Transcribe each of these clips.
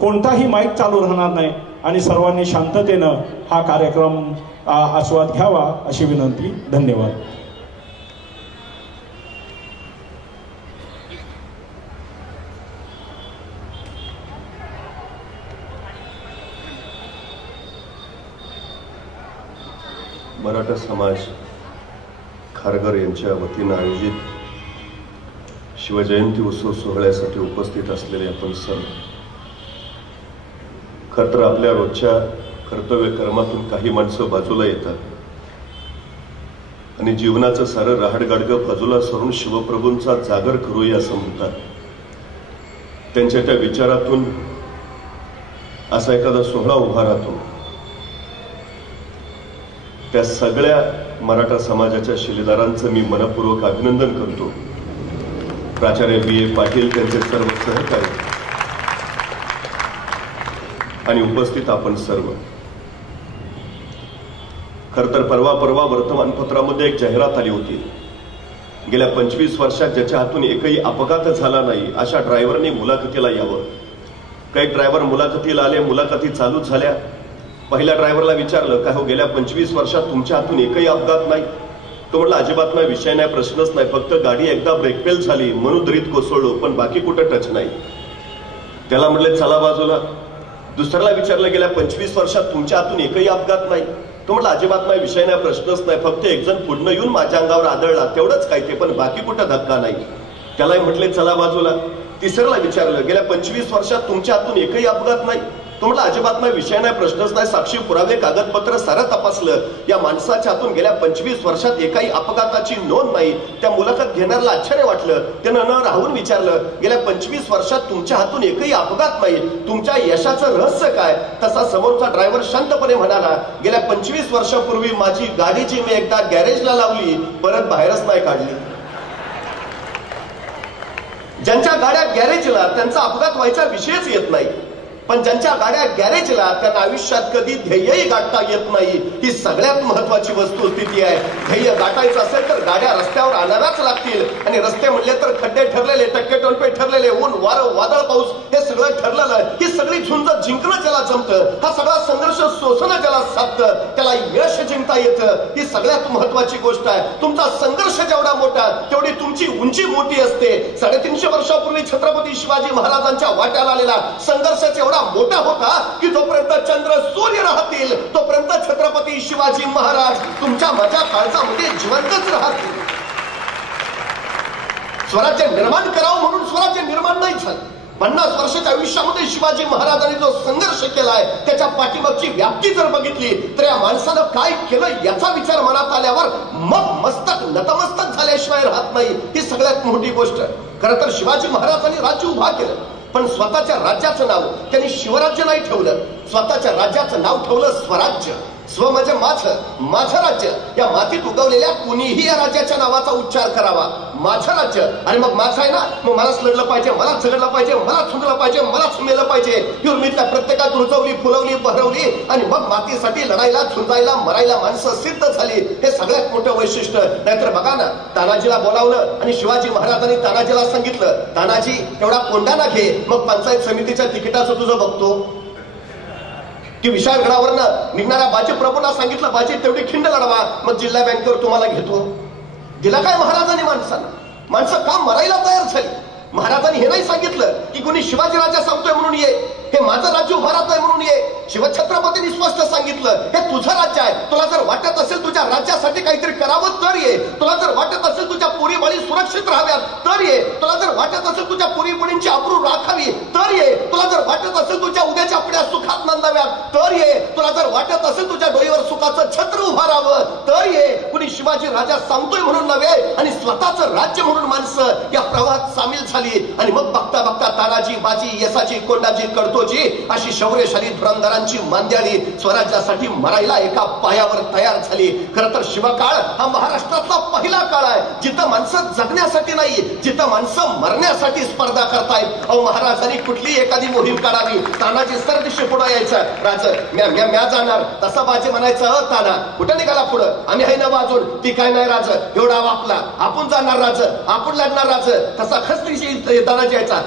कोणताही माईक चालू राहणार नाही आणि सर्वांनी शांततेनं हा कार्यक्रम आस्वाद घ्यावा अशी विनंती. धन्यवाद. मराठा समाज खारघर यांच्या वतीनं आयोजित शिवजयंती उत्सव सोहळ्यासाठी उपस्थित असलेले आपण सर्व, खरं तर आपल्या रोजच्या कर्तव्य कर्मातून काही माणसं बाजूला येतात आणि जीवनाचं सारं रहाडगाडगं बाजूला सरून शिवप्रभूंचा जागर करूया असं म्हणतात. त्यांच्या त्या विचारातून असा एखादा सोहळा उभा राहतो. त्या सगळ्या मराठा समाजाच्या शिलेदारांचं मी मनपूर्वक अभिनंदन करतो. प्राचार्य B.A. पाटील, त्यांचे सर्व सहकारी आणि उपस्थित आपण सर्व. खरं तर परवा वर्तमानपत्रामध्ये एक जाहिरात आली होती. गेल्या 25 वर्षात ज्याच्या हातून एकही अपघात झाला नाही अशा ड्रायव्हरने मुलाखतीला यावं. काही ड्रायव्हर मुलाखतीला आले, मुलाखती चालू झाल्या. पहिल्या ड्रायव्हरला विचारलं, काय हो गेल्या 25 वर्षात तुमच्या हातून एकही अपघात नाही? तो म्हटला, अजिबात नाही, विषय नाही, प्रश्नच नाही, फक्त गाडी एकदा ब्रेक फेल झाली म्हणून दरीत कोसळलो, पण बाकी कुठं टच नाही. त्याला म्हटले चला बाजूला. दुसऱ्याला विचारलं, गेल्या 25 वर्षात तुमच्या हातून एकही अपघात नाही? तो म्हटला, अजिबात नाही, विषय नाही, प्रश्नच नाही, फक्त एक जण पुढनं येऊन माझ्या अंगावर आदळला तेवढंच काय ते, पण बाकी कुठं धक्का नाही. त्यालाही म्हटले चला बाजूला. तिसऱ्याला विचारलं, गेल्या 25 वर्षात तुमच्या हातून एकही अपघात नाही? तो म्हटला, अजिबात नाही, विषय नाही, प्रश्नच नाही, साक्षी पुरावे कागदपत्र सारं तपासलं, या माणसाच्या हातून गेल्या 25 वर्षात एकाही अपघाताची नोंद नाही. त्या मुलाखत घेणाऱ्याला आश्चर्य वाटलं. त्यानं न राहून विचारलं, गेल्या 25 वर्षात तुमच्या हातून एकही अपघात नाही, तुमच्या यशाचं रहस्य काय? तसा समोरचा ड्रायव्हर शांतपणे म्हणाला, गेल्या 25 वर्षापूर्वी माझी गाडीची मी एकदा गॅरेजला लावली, परत बाहेरच नाही काढली. ज्यांच्या गाड्या गॅरेजला त्यांचा अपघात व्हायचा विषयच येत नाही, पण ज्यांच्या गाड्या गॅरेजला त्यांना आयुष्यात कधी ध्येयही गाठता येत नाही. ही सगळ्यात महत्वाची वस्तुस्थिती आहे. ध्येय गाठायचं असेल तर गाड्या रस्त्यावर आणाव्याच लागतील, आणि रस्ते म्हणले तर खड्डे ठरलेले, टक्के टोलपे ठरलेले, ऊन वारं वादळ पाऊस हे सगळं ठरलेलं. ही सगळी झुंज जिंकणं ज्याला जमतं, हा सगळा संघर्ष सोसणं ज्याला साधतं, त्याला यश जिंकता येतं. ही सगळ्यात महत्वाची गोष्ट आहे. तुमचा संघर्ष जेवढा मोठा तेवढी तुमची उंची मोठी असते. 350 वर्षापूर्वी छत्रपती शिवाजी महाराजांच्या वाट्याला आलेला संघर्ष एवढा मोठा होता की जोपर्यंत चंद्र सूर्य राहतील तोपर्यंत छत्रपती शिवाजी महाराज तुमच्या माझ्या काळजामध्ये जिवंतच राहतील. स्वराज्य निर्माण करावं म्हणून स्वराज्य निर्माण नाही झालं. 50 वर्षाच्या आयुष्यामध्ये शिवाजी महाराजांनी जो संघर्ष केलाय त्याच्या पाठीमागची व्याप्ती जर बघितली तर या माणसानं काय केलं याचा विचार मनात आल्यावर मग मस्तक नतमस्तक झाल्याशिवाय राहत नाही. ही सगळ्यात मोठी गोष्ट. खरं तर शिवाजी महाराजांनी राज्य उभा केलं, पण स्वतःच्या राज्याचं नाव त्यांनी शिवराज्य नाही ठेवलं, स्वतःच्या राज्याचं नाव ठेवलं स्वराज्य. स्व म्हणजे माझं राज्य. या मातीत उगवलेल्या कुणीही या राज्याच्या नावाचा उच्चार करावा, माझं राज्य. आणि मग माझं आहे ना, मग मलाच लढलं पाहिजे, मलाच झगडलं पाहिजे, मलाच सुंदलं पाहिजे, मलाच सुमेलं पाहिजे. ही उर्मीतल्या प्रत्येकात रुजवली, फुलवली, बहरवली आणि मग मातीसाठी लढायला, झुंजायला, मरायला माणसं सिद्ध झाली. हे सगळ्यात मोठं वैशिष्ट्य. नाहीतर बघा ना, तानाजीला बोलावलं आणि शिवाजी महाराजांनी तानाजीला सांगितलं, तानाजी तेवढा कोंडाणा घे, मग पंचायत समितीच्या तिकिटाचं तुझं बघतो. की विशाळगडावरनं निघणाऱ्या बाजी प्रभूंना सांगितलं, बाजी तेवढी खिंड लढवा, मग जिल्हा बँकेवर तुम्हाला घेतो. दिला काय महाराजांनी माणसांना? माणसं का मरायला तयार झाली? महाराजांनी हे नाही सांगितलं की कोणी शिवाजी राजा सांगतोय म्हणून ये, हे माझं राज्य उभा राहतोय म्हणून ये. शिवछत्रपतींनी स्पष्ट सांगितलं, हे तुझं राज्य आहे. तुला जर वाटत असेल तुझ्या राज्यासाठी काहीतरी करावं तर ये. तुला जर वाटत असेल तुझ्या पोरी-बाळी सुरक्षित राहाव्यात तर ये. तुला जर वाटत असेल तुझ्या पोरी-बाळींची आबरू राखावी तर ये. तुला जर वाटत असेल तुझ्या उद्याच्या पिढ्या सुखात नांदाव्यात तर ये. तुला जर वाटत असेल तुझ्या डोईवर सुखाचं छत्र उभा राहावं तर ये. कुणी शिवाजी राजा सांगतोय म्हणून नव्हे आणि स्वतःचं राज्य म्हणून माणसं या प्रवाहात सामील झाली. आणि मग बघता बघता तानाजी, बाजी, येसाजी, कोंडाजी, कडतोजी अशी शौर्यशाली धुरंधरांची मांद्याळी स्वराज्यासाठी मरायला एका पायावर तयार झाली. खरं तर शिवकाळ हा महाराष्ट्रातला पहिला काळ आहे जिथं माणसं जगण्यासाठी नाही, जिथं माणसं मरण्यासाठी स्पर्धा करतायत. अहो, महाराजांनी कुठली एखादी मोहीम काढावी, तानाजी सरदिशी पुढे यायचं. राज म्या जाणार, तसा बाजी म्हणायचं ताना कुठं निघाला पुढं, आम्ही आहे ना बाजून. ती काय नाही राज, एवढा वापला, आपण जाणार राज, आपण लढणार राज. तसा खस्तीशी तानाजी यायचा.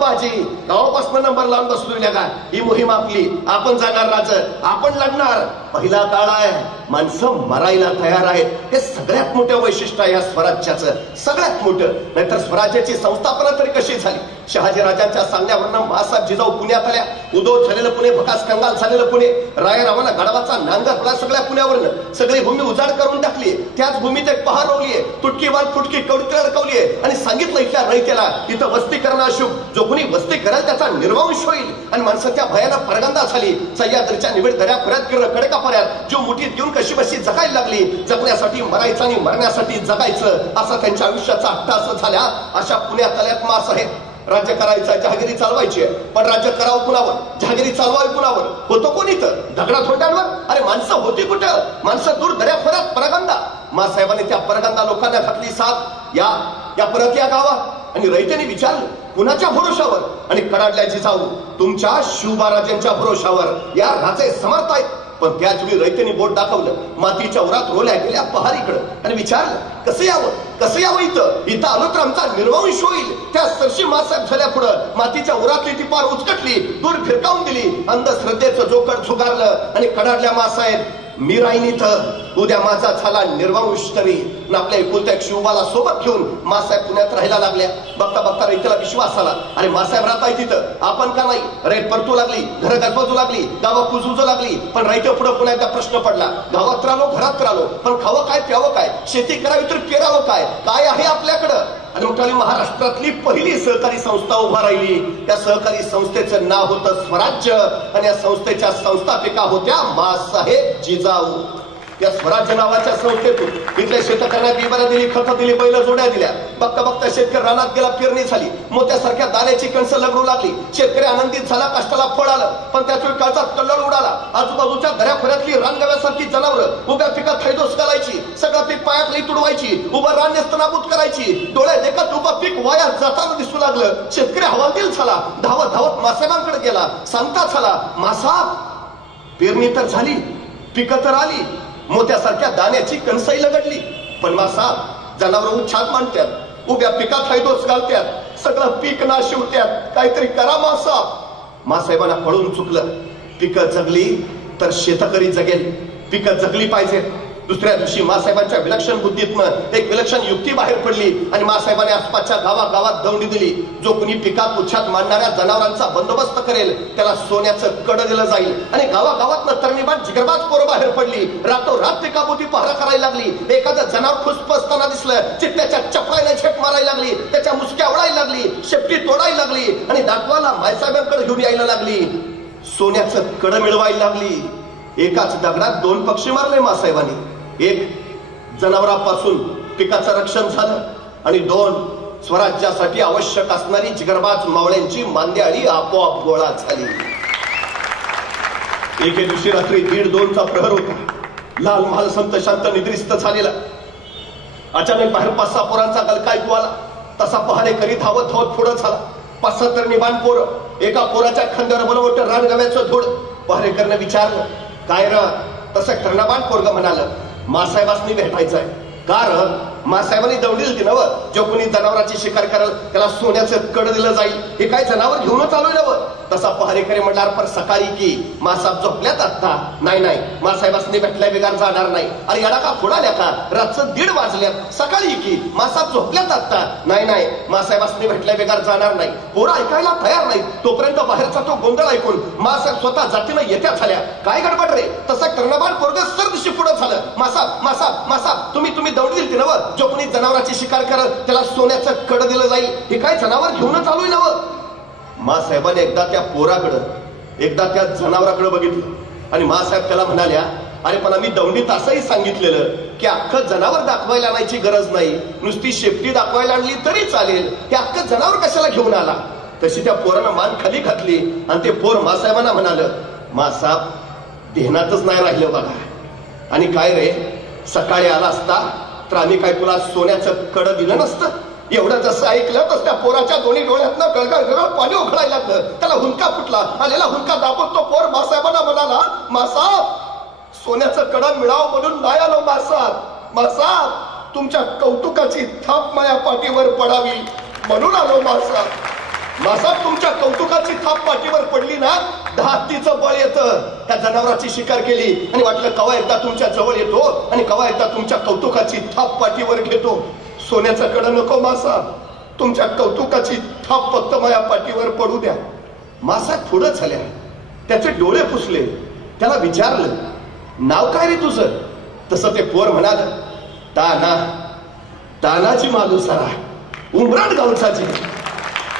बाजी गावापासून नंबर लावून बसलो का, ही मोहीम आपली, आपण जाणार राज, आपण लढणार. पहिला काळ आहे, माणसं मरायला तयार आहेत. हे सगळ्यात मोठं वैशिष्ट्य आहे या स्वराज्याचं, सगळ्यात मोठं. नाहीतर स्वराज्याची संस्थापना तरी कशी झाली? शहाजीराजांच्या सांगण्यावरनं मासाहेब जिजाऊ पुण्यात आल्या. उदो झालेलं पुणे, भकास कंगाल झालेलं पुणे, रायरावांना गडावाचा नांगर पडला सगळ्या पुण्यावरनं. सगळी भूमी उजाड करून टाकली. त्याच भूमीत एक पहार रोवलीये, तुटकी वाल फुटकी कवडीत अडकवलीये आणि सांगितलं इथल्या रयतेला इथं वस्ती करणं अशुभ, जो कोणी वस्ती करेल त्याचा निर्वंश होईल. आणि माणसाच्या भयानं परगंदा झाली. सह्याद्रीच्या निविड दऱ्या खोऱ्यात किरण कडेकापर्यंत जो मुठीत घेऊन कशी बशी जगायला लागली. जगण्यासाठी मरायचं आणि मरण्यासाठी जगायचं असा त्यांच्या आयुष्याचा अट्टास झाल्या. अशा पुण्यात आल्यात मासाहेब. राज्य करायचं, जहागिरी चालवायची, पण राज्य करावं कुणावर, जहागिरी चालवावी कुणावर? होतो कोण इथं? दगडा थोंडांवर? अरे माणसं होती कुठं? माणसं दूर दऱ्या खोऱ्यात परगंदा. मासाहेबांनी त्या परगंदा लोकांना घातली साथ. या परत या गावात. आणि रयतेने विचारलं कुणाच्या भरोशावर? आणि कडाडल्या जिजाऊ तुमच्या शिवबाराजांच्या भरोशावर. या राजे समर्थ आहेत. पण त्याच वेळी रयतेने बोट दाखवलं मातीच्या उरात रोल्या गेल्या पहारीकडं आणि विचारलं कसं यावं इथं आलो तर आमचा निर्वंश होईल. त्या सरशी मासाहेब झाल्या पुढं मातीच्या उरातली ती पार उचकटली, दूर फिरकावून दिली. अंधश्रद्धेचं जोकड झुगारलं आणि कडाडल्या मासाहेब मी राहीन इथं, उद्या माझा झाला निर्वंश तरी. आपल्या एकुलत्या शिवबाला सोबत घेऊन मासाहेब पुण्यात राहायला लागल्या. बघता बघता रयतेला विश्वास आला, अरे मासाहेब राहताय तिथं, आपण का नाही? रेत परतू लागली, घर गजबजू लागली, गावं कुजूजू लागली. पण रयते पुढे पुन्हा एकदा प्रश्न पडला, गावात राहिलो, घरात राहिलो, पण खावं काय, प्यावं काय, शेती करावी तर पेरावं काय, काय आहे आपल्याकडं? आणि मग महाराष्ट्रातली पहिली सहकारी संस्था उभा राहिली. त्या सहकारी संस्थेचं नाव होतं स्वराज्य आणि या संस्थेच्या संस्थापिका होत्या मासाहेब जिजाऊ. या स्वराज्य नावाच्या संस्थेतून इथल्या शेतकऱ्यांना बिबऱ्या दिली, खतं दिली, बैल जोड्या दिल्या. बघता बघता शेतकरी रानात गेला, पेरणी झाली, मोत्यासारख्या दाण्याची कणसं लगडू लागली. शेतकरी आनंदित झाला, कष्टाला फळ आलं. पण त्यातून काळचा कल्लोळ उडाला. आजूबाजूच्या दऱ्या खोऱ्यातली रानगव्यासारखी जनावरं उभ्या पिकात थैदोस घालायची, सगळं पीक पायातली तुडवायची, उभं रान नेस्तनाबूत करायची. डोळे देखत उभं पीक वाया जाताना दिसू लागलं. शेतकरी हवालदिल झाला, धावत धावत मासाहेबांकडे गेला. सांगता झाला, मासाहेब पेरणी तर झाली, पिकं तर आली, मोत्यासारख्या दाण्याची कणसई लगडली, पण मासाहेब जनावर उच्छाद मांडतात, उभ्या पिकात हैदोस घालतात, सगळं पीक नाश होत्यात, काहीतरी करा मासाहेब. मासाहेबांना पळून चुकलं. पिकं जगली तर शेतकरी जगेल, पिकं जगली पाहिजे. दुसऱ्या दिवशी मासाहेबांच्या विलक्षण बुद्धीतनं एक विलक्षण युक्ती बाहेर पडली आणि मासाहेबांनी आसपासच्या गावागावात दौंडी दिली. जो कुणी पिकात उच्छाद मांडणाऱ्या जनावरांचा बंदोबस्त करेल त्याला सोन्याचं कडं दिलं जाईल. आणि गावागावात तरणीबाण जिगरबाज पोरं बाहेर पडली. रातोरात पिकापोटी पहारा करायला लागली. एखादं जनावर खुसपसताना दिसलं चित्त्याच्या चपळाईने झेप मारायला लागली, त्याच्या मुसक्या उडायला लागली, शेपटी तोडायला लागली आणि दाखवाला मायसाहेबांकडे घेऊन यायला लागली. सोन्याचं कडं मिळवायला लागली. एकाच दगडात दोन पक्षी मारले मासाहेबांनी. एक जनावरांपासून पिकाचं रक्षण झालं आणि दोन स्वराज्यासाठी आवश्यक असणारी जिगरबाज मावळ्यांची मांद्याळी आपोआप गोळा झाली. एके दिवशी रात्री 1:30-2चा प्रहर होता. लाल महाल संत शांत निद्रिस्त झालेला. अचानक बाहेर 5-6 पोरांचा गलका ऐकू आला. तसा पहारे करीत धावत धावत पुढं झाला. 5-6 तर निबाण पोरं. एका पोराच्या खांद्यावर बनवट रानगव्याचं धूळ. पहारेकरनं विचारलं, काय र? तसं कर्णबाण पोरग म्हणाल, मासाहेबांनी भेटायचंय. कारण मासाहेबांनी दौडी दिली नव, जो कोणी जनावरांची शिकार करेल त्याला सोन्याचं कडं दिलं जाईल. हे काय जनावर घेऊनच आलोय नव? तसा पहारेकरी म्हणणार, पण सकाळी की मासाहेब झोपल्यात आता? नाही, मासाहेबांनी भेटल्या बिगार जाणार नाही. अरे याला का फोडाल्या का? रातचं 1:30 वाजल्यात. सकाळी की मासाहेब झोपल्यात आता? नाही, मासाहेबांनी भेटल्या बिगार जाणार नाही. पोरं ऐकायला तयार नाही. तोपर्यंत बाहेरचा तो गोंधळ ऐकून मासाहेब स्वतः जातीनं येत्या झाल्या. काय गडबड रे? तसा कर्णबाण पोरग सरदिशी पुढं झालं. मासाहेब तुम्ही दौडी दिली नव, जो कोणी जनावरांची शिकार करल त्याला सोन्याचं कडं दिलं जाईल. हे काय जनावर घेऊनच आलोय नव? मासाहेबांनी एकदा त्या पोराकडं एकदा त्या जनावराकडे बघितलं. आणि मासाहेब त्याला म्हणाल्या, अरे पण आम्ही दौंडीत असंही सांगितलेलं की अख्खं जनावर दाखवायला आणायची गरज नाही, नुसती शेपटी दाखवायला आणली तरी चालेल, हे अख्खं जनावर कशाला घेऊन आला? तशी त्या पोरानं मान खाली घातली आणि ते पोर मासाहेबांना म्हणालं, मासाहेब ध्यानातच नाही राहिलं बघा. आणि काय रे, सकाळी आला असता तर आम्ही काय तुला सोन्याचं कडं दिलं नसतं? एवढं जसं ऐकलं तर त्या पोराच्या दोन्ही डोळ्यातनं गळगळ गळगळ पाणी उघडायला लागलं. त्याला हुंका फुटला. आलेला हुंका दाबत तो पोर मासाहेबांना म्हणाला, मासाहेब सोन्याचं कडं मिळावं म्हणून नाही आलो मासाहेब, मासाहेब तुमच्या कौतुकाची थाप माझ्या पाठीवर पडावी म्हणून आलो मासाहेब. मासाहेब तुमच्या कौतुकाची थाप पाठीवर पडली ना, 10 हत्तीचं बळ येतं. त्या जनावराची शिकार केली आणि वाटलं कवा एकदा तुमच्या जवळ येतो आणि कवा एकदा तुमच्या कौतुकाची थाप पाठीवर घेतो. सोन्याचं कडं नको मासाहेब, तुमच्या कौतुकाची थाप फक्त माझ्या पाठीवर पडू द्या. मासाहेब पुढं झाल्या, त्याचे डोळे पुसले. त्याला विचारलं, नाव काय रे तुझं? तसं ते पोर म्हणाल, ताना, तानाजी मालुसरा, उमराण गावचा जी.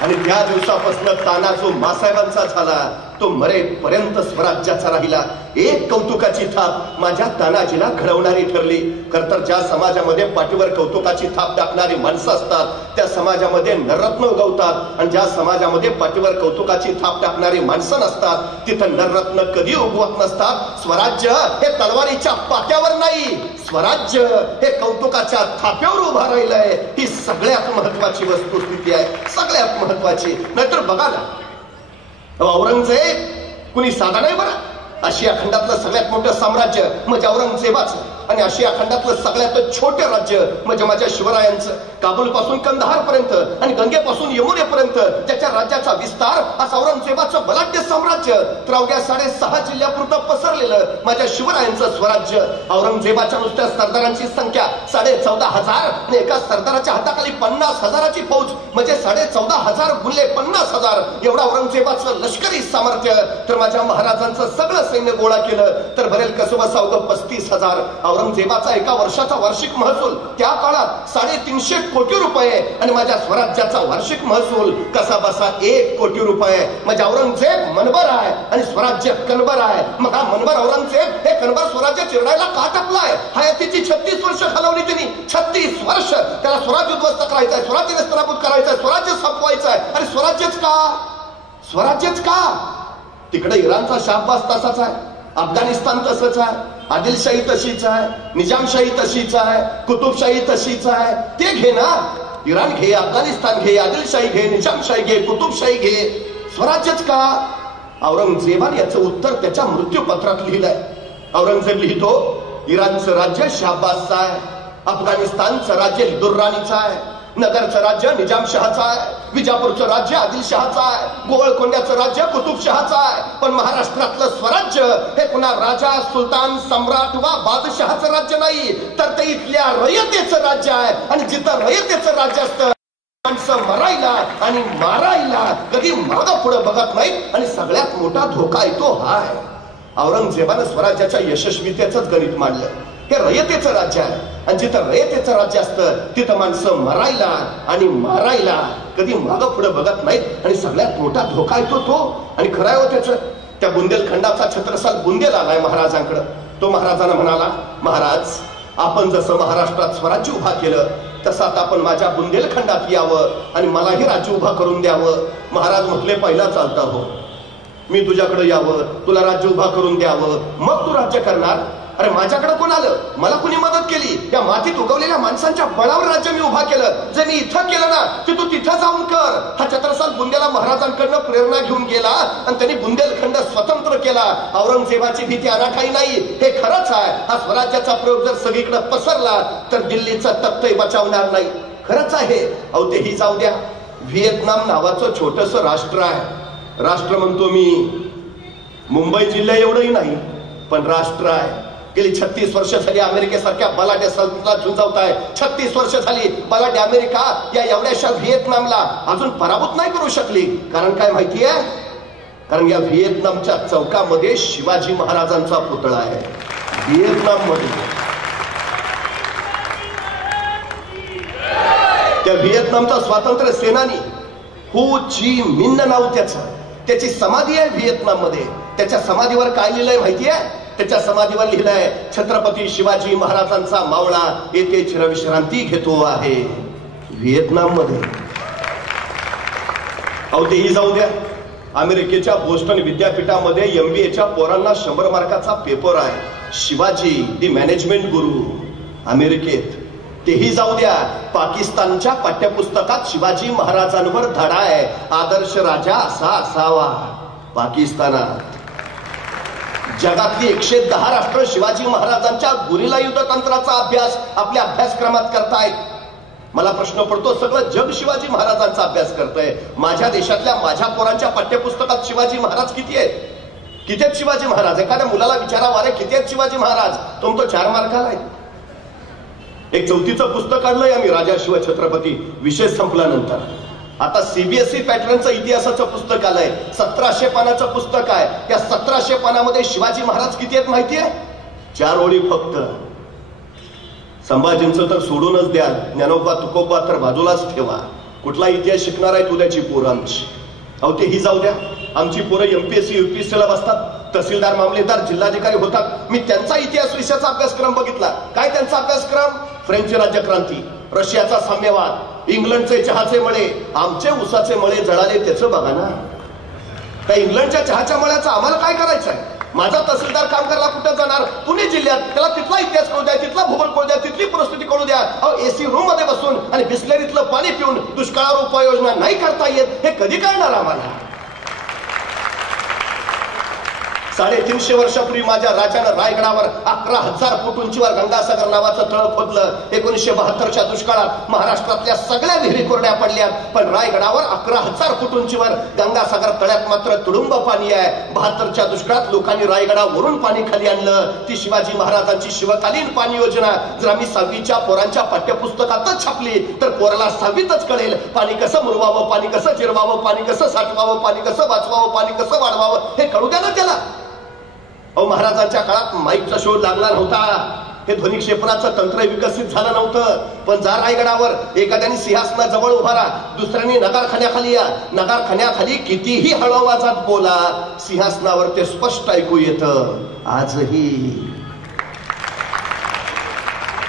आणि त्या दिवसापासून ताना जो मासाहेबांचा झाला तो मरेपर्यंत स्वराज्याचा राहिला. एक कौतुकाची थाप माझ्या तानाजीला घडवणारी ठरली. खर तर ज्या समाजामध्ये पाठीवर कौतुकाची थाप टाकणारी माणसं असतात त्या समाजामध्ये नररत्न उगवतात, आणि ज्या समाजामध्ये पाठीवर कौतुकाची थाप टाकणारी माणसं नसतात तिथं नररत्न कधी उगवत नसतात. स्वराज्य हे तलवारीच्या पात्यावर नाही, स्वराज्य हे कौतुकाच्या थाप्यावर उभा राहिलंय. ही सगळ्यात महत्वाची वस्तुस्थिती आहे, सगळ्यात महत्वाची. नाहीतर बघा ना, औरंगजेब कुणी साधा नाही बरं. आशिया खंडातलं सगळ्यात मोठं साम्राज्य म्हणजे औरंगजेबाचं, आणि आशिया खंडातलं सगळ्यात छोटं राज्य म्हणजे माझ्या शिवरायांचं. काबूल पासून कंदहार पर्यंत आणि गंगेपासून यमुनेपर्यंत ज्याच्या राज्याचा विस्तार असं औरंगजेबाचं बलाढ्य साम्राज्य तर अवघ्या 6.5 जिल्ह्यापुरतं पसरलेलं माझ्या शिवरायांचं स्वराज्य. औरंगजेबाच्या नुसत्या सरदारांची संख्या 14,500 आणि एका सरदाराच्या हाताखाली 50,000ची फौज म्हणजे 14,500 गुणले 50,000 एवढा औरंगजेबाचं लष्करी सामर्थ्य. तर माझ्या महाराजांचं सगळं सैन्य गोळा केलं तर भरेल कसं बसा अवघं 35,000. औरंगजेबाचा एका वर्षाचा वार्षिक महसूल त्या काळात 350 कोटी रुपये आणि माझ्या स्वराज्याचा वार्षिक महसूल कसा बसा 1 कोटी रुपये. म्हणजे औरंगजेब मनबर आहे आणि स्वराज्य कणबर आहे. मग हा मनबर औरंगजेब हे कणबर स्वराज्य चिरडायला का टाकलाय? हयातीची 36 वर्ष घालवली त्यांनी. 36 वर्ष त्याला स्वराज्य उद्ध्वस्त करायचंय, स्वराज्य नेस्तनाबूत करायचंय, स्वराज्य संपवायचंय. आणि स्वराज्यच का? स्वराज्यच का? तिकडे इराणचा शाहबाज तसाच आहे, अफगाणिस्तान तसंच आहे, आदिलशाही तशीच आहे, निजामशाही तशीच आहे, कुतुबशाही तशीच आहे. ते घे ना, इराण घे, अफगाणिस्तान घे, आदिलशाही घे, निजामशाही घे, कुतुबशाही घे. स्वराज्यच का? औरंगजेबाने याचं उत्तर त्याच्या मृत्यूपत्रात लिहिलंय. औरंगजेब लिहितो, इराणचं राज्य शाहबाजचं आहे, अफगाणिस्तानचं राज्य दुर्राणीचं आहे, नगरचं राज्य निजामशहाचं आहे, विजापूरचं राज्य आदिलशहाचं आहे, गोवळकोंड्याचं राज्य कुतुबशहाचं आहे. पण महाराष्ट्रातलं स्वराज्य हे पुन्हा राजा, सुलतान, सम्राट वा बादशहाचं राज्य नाही, तर ते इथल्या रयतेचं राज्य आहे. आणि जिथं रयतेचं राज्य असतं माणसं मरायला आणि मारायला कधी मागं पुढे बघत नाहीत. आणि सगळ्यात मोठा धोका येतो हा आहे. औरंगजेबानं स्वराज्याच्या यशस्वीतेचंच गणित मांडलं. हे रयतेचं राज्य आहे आणि जिथं रयतेचं राज्य असतं तिथं माणसं मरायला आणि मारायला कधी मागं पुढे बघत नाहीत. आणि सगळ्यात मोठा धोका येतो तो. आणि खरं हो त्याचं, त्या बुंदेलखंडाचा छत्रसाल बुंदेल आलाय महाराजांकडं. तो महाराजांना म्हणाला, महाराज आपण जसं महाराष्ट्रात स्वराज्य उभा केलं तसं आता आपण माझ्या बुंदेलखंडात यावं आणि मलाही राज्य उभा करून द्यावं. महाराज म्हटले, पहिला चालता हो, मी तुझ्याकडे यावं, तुला राज्य उभा करून द्यावं, मग तू राज्य करणार. अरे माझ्याकडे कोण आलं? मला कोणी मदत केली? या मातीत उगवलेल्या माणसांच्या बळावर राज्य मी उभा केलं. जे मी इथं केलं ना ते तू तिथं जाऊन कर. हा छत्रसाल बुंदेला महाराजांकडनं प्रेरणा घेऊन गेला आणि त्यांनी बुंदेलखंड स्वतंत्र केला. औरंगजेबाची भीती अनाठाई नाही, हे खरंच आहे. हा स्वराज्याचा प्रयोग जर सगळीकडे पसरला तर दिल्लीचा तख्तही बचावणार नाही. खरंच आहे. अहो तेही जाऊ द्या, व्हिएतनाम नावाचं छोटस राष्ट्र आहे. राष्ट्र म्हणतो मी, मुंबई जिल्हा एवढंही नाही पण राष्ट्र आहे. गेली 36 वर्ष झाली अमेरिकेसारख्या बलाढ्य सल्तनतला झुंजावताय. 36 वर्ष झाली बलाढ्य अमेरिका या एवढ्याशा व्हिएतनामला अजून पराभूत नाही करू शकली. कारण काय माहितीये? कारण या व्हिएतनामच्या चौकामध्ये शिवाजी महाराजांचा पुतळा आहे. व्हिएतनाम मध्ये त्या व्हिएतनामचा स्वातंत्र्य सेनानी हो ची मिन नाव त्याची समाधी आहे व्हिएतनाम मध्ये. त्याच्या समाधीवर काय लिहिलंय माहितीये? त्याच्या समाधीवर लिहिलंय, छत्रपती शिवाजी महाराजांचा मावळा येथे चिरविश्रांती घेतो आहे व्हिएतनाम मध्ये. अहो तेही जाऊ द्या, अमेरिकेच्या बोस्टन विद्यापीठामध्ये MBAच्या पोरांना 100 मार्काचा पेपर आहे. शिवाजी दी मॅनेजमेंट गुरु अमेरिकेत. तेही जाऊ द्या, पाकिस्तानच्या पाठ्यपुस्तकात शिवाजी महाराजांवर धडा आहे, आदर्श राजा असा असावा पाकिस्तानात. जगातली 110 राष्ट्र शिवाजी महाराजांच्या गुरिला युद्ध तंत्राचा अभ्यास आपल्या अभ्यासक्रमात करतायत. मला प्रश्न पडतो, सगळं जग शिवाजी महाराजांचा अभ्यास करतंय, माझ्या देशातल्या माझ्या पोरांच्या पाठ्यपुस्तकात शिवाजी महाराज किती आहेत? किती आहेत शिवाजी महाराज? एखाद्या मुलाला विचारावं, अरे किती आहेत शिवाजी महाराज? तो 4 मार्काला आहे. एक 4थीचं पुस्तक काढलंय आम्ही, राजा शिव छत्रपती, विषय संपल्यानंतर. आता CBSE पॅटर्नचं इतिहासाचं पुस्तक आलंय, 1700 पानाचं पुस्तक आहे. त्या 1700 पानामध्ये शिवाजी महाराज किती आहेत माहितीये? 4 ओळी फक्त. संभाजींचं तर सोडूनच द्या, ज्ञानोबा तुकोबा तर बाजूलाच ठेवा. कुठला इतिहास शिकणार आहे तुझ्याची पोरं आमची? अहो तेही जाऊ द्या, आमची पोरं MPSC UPSCला बसतात, तहसीलदार मामलेदार जिल्हाधिकारी होतात. मी त्यांचा इतिहास विषयाचा अभ्यासक्रम बघितला. काय त्यांचा अभ्यासक्रम? फ्रेंच राज्यक्रांती, रशियाचा साम्यवाद, इंग्लंडचे चहाचे मळे. आमचे उसाचे मळे जळाले त्याचं बघा ना. त्या इंग्लंडच्या चहाच्या मळ्याचं आम्हाला काय करायचं आहे? माझा तहसीलदार काम करायला कुठं जाणार? पुणे जिल्ह्यात. त्याला तिथला इतिहास कळू द्या, तिथला भूगोल कळू द्या, तिथली परिस्थिती कळू द्या. AC रूम मध्ये बसून आणि बिस्लरीतलं पाणी पिऊन दुष्काळावर उपाययोजना नाही करता येत, हे कधी कळणार आम्हाला? 350 वर्षापूर्वी माझ्या राजानं रायगडावर 11,000 फूट उंचीवर गंगासागर नावाचं तळ खोदलं. 1972च्या दुष्काळात महाराष्ट्रातल्या सगळ्या विहिरी कोरड्या पडल्या, पण रायगडावर 11,000 फूट उंचीवर गंगासागर तळ्यात मात्र तुडुंब पाणी आहे. 72च्या दुष्काळात लोकांनी रायगडावरून पाणी खाली आणलं. ती शिवाजी महाराजांची शिवकालीन पाणी योजना जर आम्ही 6वीच्या पोरांच्या पाठ्यपुस्तकातच छापली तर पोराला 6वीतच कळेल पाणी कसं मुरवावं, पाणी कसं जिरवावं, पाणी कसं साठवावं, पाणी कसं वाचवावं, पाणी कसं वाढवावं, हे कळू द्या ना त्याला. अहो महाराजांच्या काळात माईकचा शोध लागला नव्हता, हे ध्वनी क्षेपणाचं तंत्र विकसित झालं नव्हतं. पण जा रायगडावर, एखाद्याने सिंहासनाजवळ उभा राहा, दुसऱ्याने नगारखान्याखाली या. नगारखान्याखाली कितीही हळू आवाजात बोला, सिंहासनावर ते स्पष्ट ऐकू येतं आजही.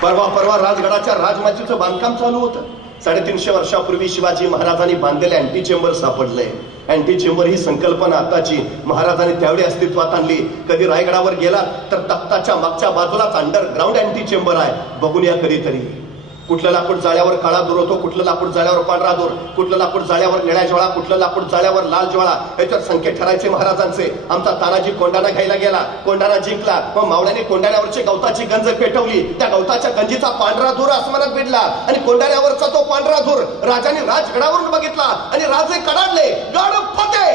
परवा राजगडाच्या राजमाचीचं बांधकाम चालू होतं. 350 वर्षापूर्वी शिवाजी महाराजांनी बांधलेले अँटी चेंबर सापडले. अँटी चेंबर ही संकल्पना आताची, महाराजांनी त्यावेळी अस्तित्वात आणली. कधी रायगडावर गेला तर तख्ताच्या मागच्या बाजूलाच अंडरग्राऊंड अँटी चेंबर आहे, बघून या कधीतरी. कुठलं लाकूड जाळ्यावर काळा दूर होतो, कुठलं लाकूड जाळ्यावर पांढरा दूर, कुठलं लाकूड जाळ्यावर निळ्या ज्वाळा, कुठलं लाकूड जाळ्यावर लाल ज्वाळा, याच्यावर संकेत ठरायचे महाराजांचे. आमचा तानाजी कोंडाणा घ्यायला गेला, कोंडाणा जिंकला, मग मावळ्याने कोंडाण्यावरची गवताची गंज पेटवली. त्या गवताच्या गंजीचा पांढरा धूर आसमानात भिडला आणि कोंडाण्यावरचा तो पांढरा धूर राजाने राजगडावरून बघितला आणि राजे कडाडले, गड फते.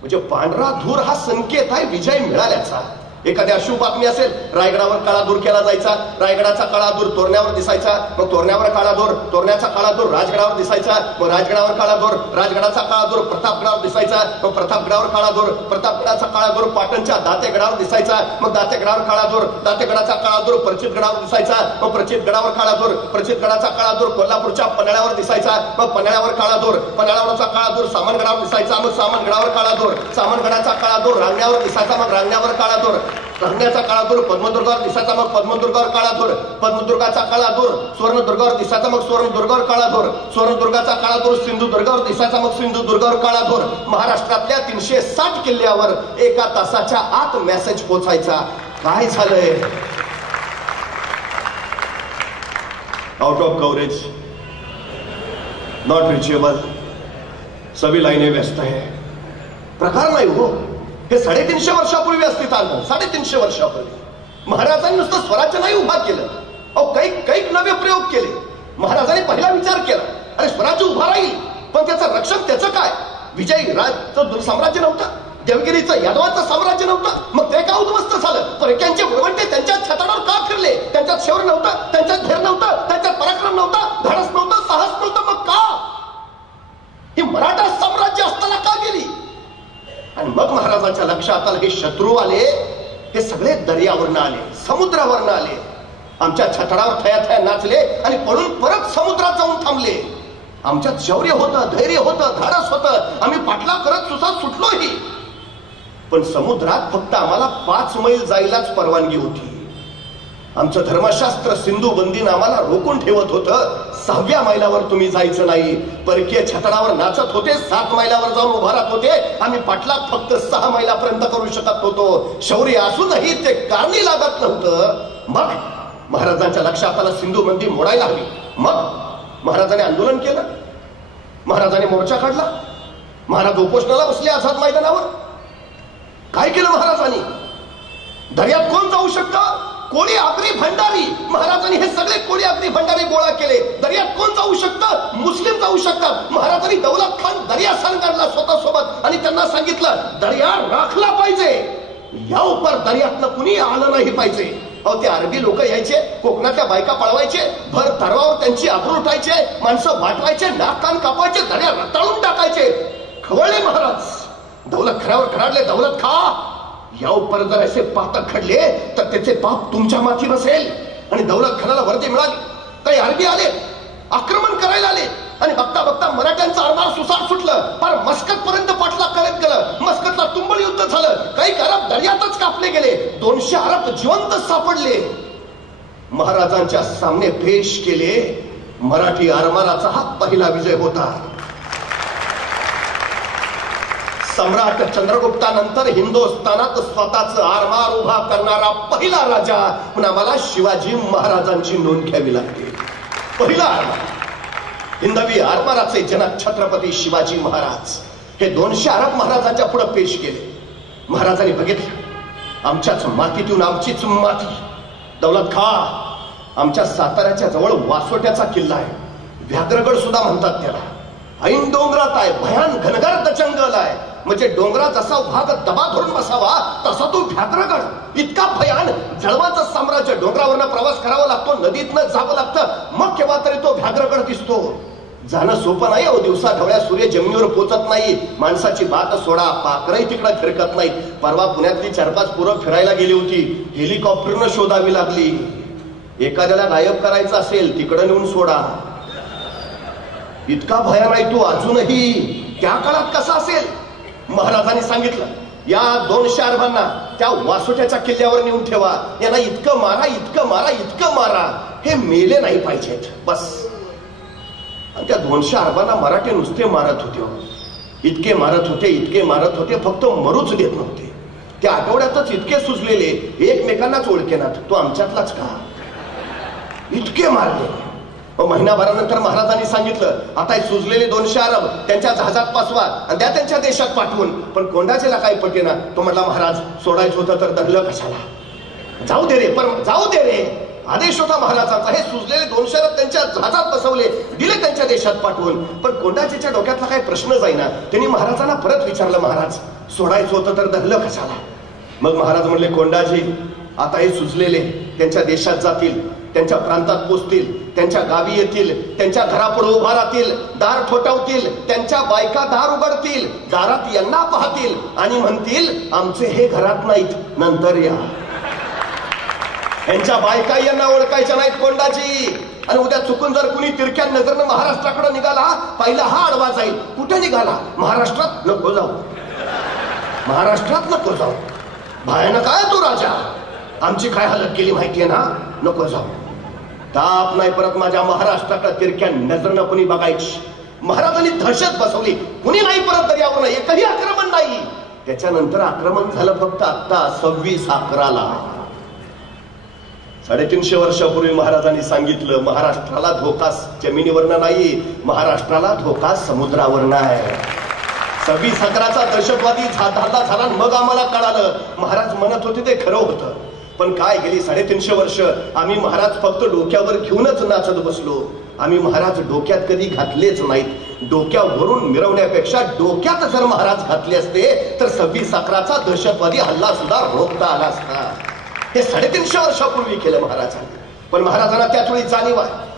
म्हणजे पांढरा धूर हा संकेत आहे विजय मिळाल्याचा. एखाद्या अशुभ बातमी असेल, रायगडावर काळा दूर केला जायचा, रायगडाचा काळा दूर तोरण्यावर दिसायचा, मग तोरण्यावर काळा दूर, तोरण्याचा काळा दूर राजगडावर दिसायचा, मग राजगडावर काळा दूर, राजगडाचा काळा दूर प्रतापगडावर दिसायचा, मग प्रतापगडावर काळा दूर, प्रतापगडाचा काळा दूर पाटणच्या दातेगडावर दिसायचा, मग दातेगडावर काळा दूर, दातेगडाचा काळा दूर प्रचितगडावर दिसायचा, मग प्रचितगडावर काळा दूर, प्रचितगडाचा काळा दूर कोल्हापूरच्या पन्हाळ्यावर दिसायचा, मग पन्हाळ्यावर काळा दूर, पन्हाळ्यावरचा काळा दूर सामनगडावर दिसायचा, मग सामनगडावर काळा दूर, सामनगडाचा काळा दूर रांगण्यावर दिसायचा, मग रांगण्यावर काळा दूर, रांगण्याचा काळा दूर पद्मदुर्गावर दिसायचा, मग पद्मदुर्गावर काळा दूर, पद्मदुर्गाचा काळा दूर सुवर्णदुर्गावर दिसायचा, मग सुवर्णदुर्गावर काळा दूर, सुवर्णदुर्गाचा काळा दूर सिंधुदुर्गावर दिसायचा, मग सिंधुदुर्गावर काळा दूर. महाराष्ट्रातल्या 360 किल्ल्यावर 1 तासाच्या आत मेसेज पोहोचायचा. काय झालंय? Out of coverage, not reachable, सभी लाईने व्यस्त आहे. प्रकार नाही हो. हे 350 वर्षापूर्वी अस्तित्वात आलं. 350 वर्षापूर्वी महाराजांनी नुसतं स्वराज्य नाही उभा केलं, अहो काही नवे प्रयोग केले. महाराजांनी पहिला विचार केला, अरे स्वराज्य उभा राहील, पण त्याचं रक्षण त्याचं काय? विजयी राजचं साम्राज्य नव्हतं, देवगिरीचं यादवाचं साम्राज्य नव्हतं, मग ते का उद्ध्वस्त झालं? परक्यांचे बुडवंटे त्यांच्या छताडावर का फिरले? त्यांच्यात शौर्य नव्हतं, त्यांच्यात धैर्य नव्हतं, त्यांच्यात पराक्रम नव्हता, धाडस नव्हतं, साहस नव्हतं, मग का? ही मराठा साम्राज्य असताना का गेली? आणि मग महाराजांच्या लक्षात आलं, हे शत्रू आले, हे सगळे दर्यावरनं आले, समुद्रावरनं आले, आमच्या छतडावर थया नाचले आणि पळून परत समुद्रात जाऊन थांबले. आमच्यात शौर्य होतं, धैर्य होतं, धाडस होतं, आम्ही पाटला करत सुसात सुटलोही. पण समुद्रात फक्त आम्हाला 5 मैल जायलाच परवानगी होती. आमचं धर्मशास्त्र सिंधू बंदीनं आम्हाला रोखून ठेवत होतं. 6व्या मैलावर तुम्ही जायचं नाही. परकीय छतडावर नाचत होते, 7 मैलावर जाऊन उभा राहत होते. आम्ही पाठलाग फक्त 6 मैलापर्यंत करू शकत होतो. शौर्य असूनही ते कारणी लागत नव्हतं. मग महाराजांच्या लक्षात आलं सिंधू बंदी मोडायला हवी. मग महाराजांनी आंदोलन केलं, महाराजांनी मोर्चा काढला, महाराज उपोषणाला बसले आझाद मैदानावर. काय केलं महाराजांनी? दर्यात कोण जाऊ शकतं? कोळी आगरी भंडारी. महाराजांनी हे सगळे कोळी आगरी भंडारी गोळा केले. दर्यात कोण जाऊ शकतं? मुस्लिम जाऊ शकतात. महाराजांनी दौलत खान दर्या सान काढला स्वतःसोबत आणि त्यांना सांगितलं दर्या राखला पाहिजे. या उपर दर्यातनं कुणी आलं नाही पाहिजे. अहो ते अरबी लोक यायचे, कोकणातल्या बायका पळवायचे, भर तर्वावर त्यांची आबरू उठायचे, माणसं वाटवायचे, नाक कान कापायचे, दर्या रताळून टाकायचे. खवळले महाराज. दौलत खानावर खराडले. दौलत खा या उपर जर असे पातक घडले तर त्याचे पाप तुमच्या माथी बसेल. आणि दौलत खानाला वर्दी मिळाली. काही अरबी आले, आक्रमण करायला आले आणि बघता बघता मराठ्यांचं आरमार सुसाट सुटलं. फार मस्कत पर्यंत पाठलाग करत गेलं. मस्कतला तुंबळ युद्ध झालं. काही अरब दर्यातच कापले गेले. 200 अरब जिवंत सापडले. महाराजांच्या सामने पेश केले. मराठी आरमाराचा हा पहिला विजय होता. सम्राट चंद्रगुप्तानंतर हिंदुस्थानात स्वतःच आरमार उभा करणारा पहिला राजा म्हणून आम्हाला शिवाजी महाराजांची नोंद घ्यावी लागते. पहिला आरमार, हिंदवी आरमाराचे जनक छत्रपती शिवाजी महाराज हे 200 अरब महाराजांच्या पुढे पेश केले. महाराजांनी बघितलं आमच्याच मातीतून आमचीच माती. दौलत खा आमच्या साताऱ्याच्या जवळ वासोट्याचा किल्ला आहे. व्याघ्रगड सुद्धा म्हणतात त्याला. ऐन डोंगरात आहे, भयान घनगर्द जंगल आहे. म्हणजे डोंगरात जसा भाग दबा धरून बसावा तसा तो व्याघ्रगड. इतका भयान जळवाचं साम्राज्य. डोंगरावरनं प्रवास करावा लागतो, नदीतनं जावं लागतं, मग केव्हा तरी तो व्याघ्रगड दिसतो. जाणं सोपं नाही. अहो दिवसा ढवळ्या सूर्य जमिनीवर पोचत नाही. माणसाची बात सोडा, पाखरही तिकडे फिरकत नाही. परवा पुण्यातली 4-5 पोरं फिरायला गेली होती. हेलिकॉप्टरनं शोधावी लागली. एखाद्याला गायब करायचं असेल तिकडं नेऊन सोडा. इतका भयान आहे तो अजूनही. त्या काळात कसा असेल? महाराजांनी सांगितलं या 200 अरबांना त्या वासोट्याच्या किल्ल्यावर नेऊन ठेवा. यांना इतकं मारा, इतकं मारा, इतकं मारा, हे मेले नाही पाहिजेत बस. आणि त्या 200 अरबांना मराठी नुसते मारत होते. इतके मारत होते, इतके मारत होते, फक्त मरूच देत नव्हते. त्या आठवड्यातच इतके सुजलेले एकमेकांनाच ओळखेनात. तो आमच्यातलाच का? इतके मारले. महिनाभरानंतर महाराजांनी सांगितलं आता सुजलेले 200 अरब त्यांच्या जहाजात पाचवा आणि त्या त्यांच्या देशात पाठवून. पण कोंडाचेला काही पटेना. तो म्हटला महाराज सोडायचं होतं तर धरलं कशाला? जाऊ दे रे, पण जाऊ दे रे. आदेश होता महाराजांचा. हे सुजलेले 200 अरब त्यांच्या जहाजात बसवले, दिले त्यांच्या देशात पाठवून. पण कोंडाचेच्या डोक्यातला काही प्रश्न जाईना. त्यांनी महाराजांना परत विचारलं महाराज सोडायचं होतं तर धरलं कशाला? मग महाराज म्हणले कोंडाजी आता हे सुजलेले त्यांच्या देशात जातील, त्यांच्या प्रांतात पोचतील, त्यांच्या गावी येतील, त्यांच्या घरापुढे उभा राहतील, दार ठोठावतील, त्यांच्या बायका दार उघडतील, दारात यांना पाहतील आणि म्हणतील आमचे हे घरात नाहीत, नंतर या. यांच्या बायका यांना ओळखायच्या नाहीत कोंडाची. आणि उद्या चुकून जर कुणी तिरक्या नजरनं महाराष्ट्राकडे निघाला, पहिला हा आडवा जाईल. कुठे निघाला? महाराष्ट्रात नको जाऊ, महाराष्ट्रात नको जाऊ. भयानक आहे तो राजा. आमची काय हालत केली माहितीये ना, नको जाऊ. ताप नाही परत माझ्या महाराष्ट्राकडे तिरक्या नजरनं कुणी बघायची. महाराजांनी दहशत बसवली. कुणी नाही परत दर्यावर, एकही आक्रमण नाही. त्याच्यानंतर आक्रमण झालं फक्त आता 26/11ला. 350 वर्षापूर्वी महाराजांनी सांगितलं महाराष्ट्राला धोका जमिनीवरनं नाही, महाराष्ट्राला धोका समुद्रावरनं आहे. 26/11चा दहशतवादी हल्ला झाला. मग आम्हाला कळालं महाराज म्हणत होते ते खरं होतं. पण काय गेली 350 वर्ष आम्ही महाराज फक्त डोक्यावर घेऊनच नाचत बसलो. आम्ही महाराज डोक्यात कधी घातलेच नाहीत. डोक्यावरून मिरवण्यापेक्षा डोक्यात जर महाराज घातले असते तर 26/11चा दहशतवादी हल्ला सुद्धा रोखता आला असता. हे 350 वर्षापूर्वी केलं महाराजांनी. पण महाराजांना त्याच वेळी जाणीव आहे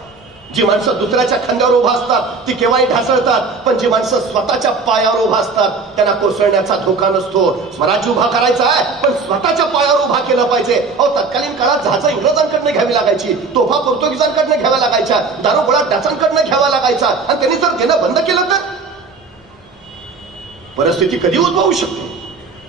जी माणसं दुसऱ्याच्या खांद्यावर उभा असतात ती केव्हाही ढासळतात, पण जी माणसं स्वतःच्या पायावर उभा असतात त्यांना कोसळण्याचा धोका नसतो. स्वराज्य उभा करायचा आहे पण स्वतःच्या पायावर उभा केलं पाहिजे. अहो तत्कालीन काळात जहाजं इंग्रजांकडनं घ्यावी लागायची, तोफा पोर्तुगीजांकडनं घ्याव्या लागायच्या, दारूगोळा डाचांकडनं घ्यावा लागायचा. आणि त्यांनी जर देणं बंद केलं तर परिस्थिती कधी उद्भवू शकते.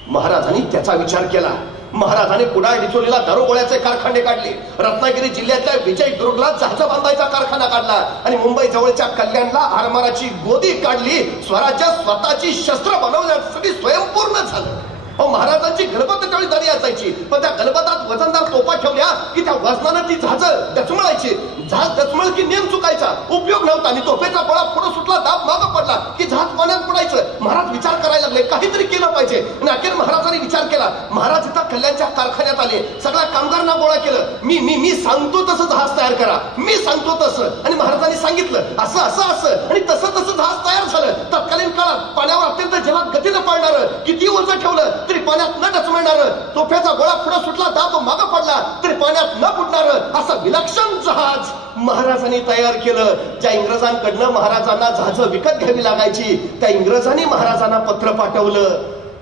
महाराजांनी त्याचा विचार केला. महाराजांनी कुडाळ डिचोलीला दारुगोळ्याचे कारखाने काढले, रत्नागिरी जिल्ह्यातल्या विजयदुर्गला जहाज बांधायचा कारखाना काढला आणि मुंबई जवळच्या कल्याणला आरमाराची गोदी काढली. स्वराज्य स्वतःची शस्त्र बनवण्यासाठी स्वयंपूर्ण झालं. महाराजांची गलबत त्यावेळी दरी असायची, पण त्या गलबतात वजनदार तोफा ठेवल्या की त्या वजनानं ती जहाज दचमळायची. जहाज दचमळ की नेम चुकायचा, उपयोग नव्हता आणि तोफेचा गोळा पुढे सुटला, दाब मागं पडला की जहाज पाण्यात पडायचं. महाराज विचार करायला लागले, काहीतरी केलं पाहिजे. आणि अखेर महाराजांनी विचार केला. महाराज इथं कल्याणच्या कारखान्यात आले, सगळ्या कामगारांना गोळा केलं. मी सांगतो तसं जहाज तयार करा, मी सांगतो तसं. आणि महाराजांनी सांगितलं असं असं असं आणि तसं तसं जहाज तयार झालं. तत्कालीन काळात पाण्यावर अत्यंत जलद गतीनं पळणार, किती ओझं ठेवलं तरी पाण्यात न डचमळणार, तोफ्याचा गोळा पुढे सुटला, दाब मागं पडला तरी पाण्यात न बुडणार, असं विलक्षण जहाज महाराजांनी तयार केलं. ज्या इंग्रजांकडनं महाराजांना जहाज विकत घ्यावी लागायची, त्या इंग्रजांनी महाराजांना पत्र पाठवलं,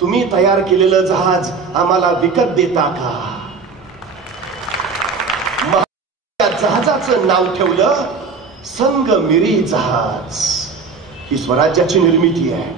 तुम्ही तयार केलेलं जहाज आम्हाला विकत देता का? त्या जहाजाचं नाव ठेवलं संगमिरी जहाज. ही स्वराज्याची निर्मिती आहे.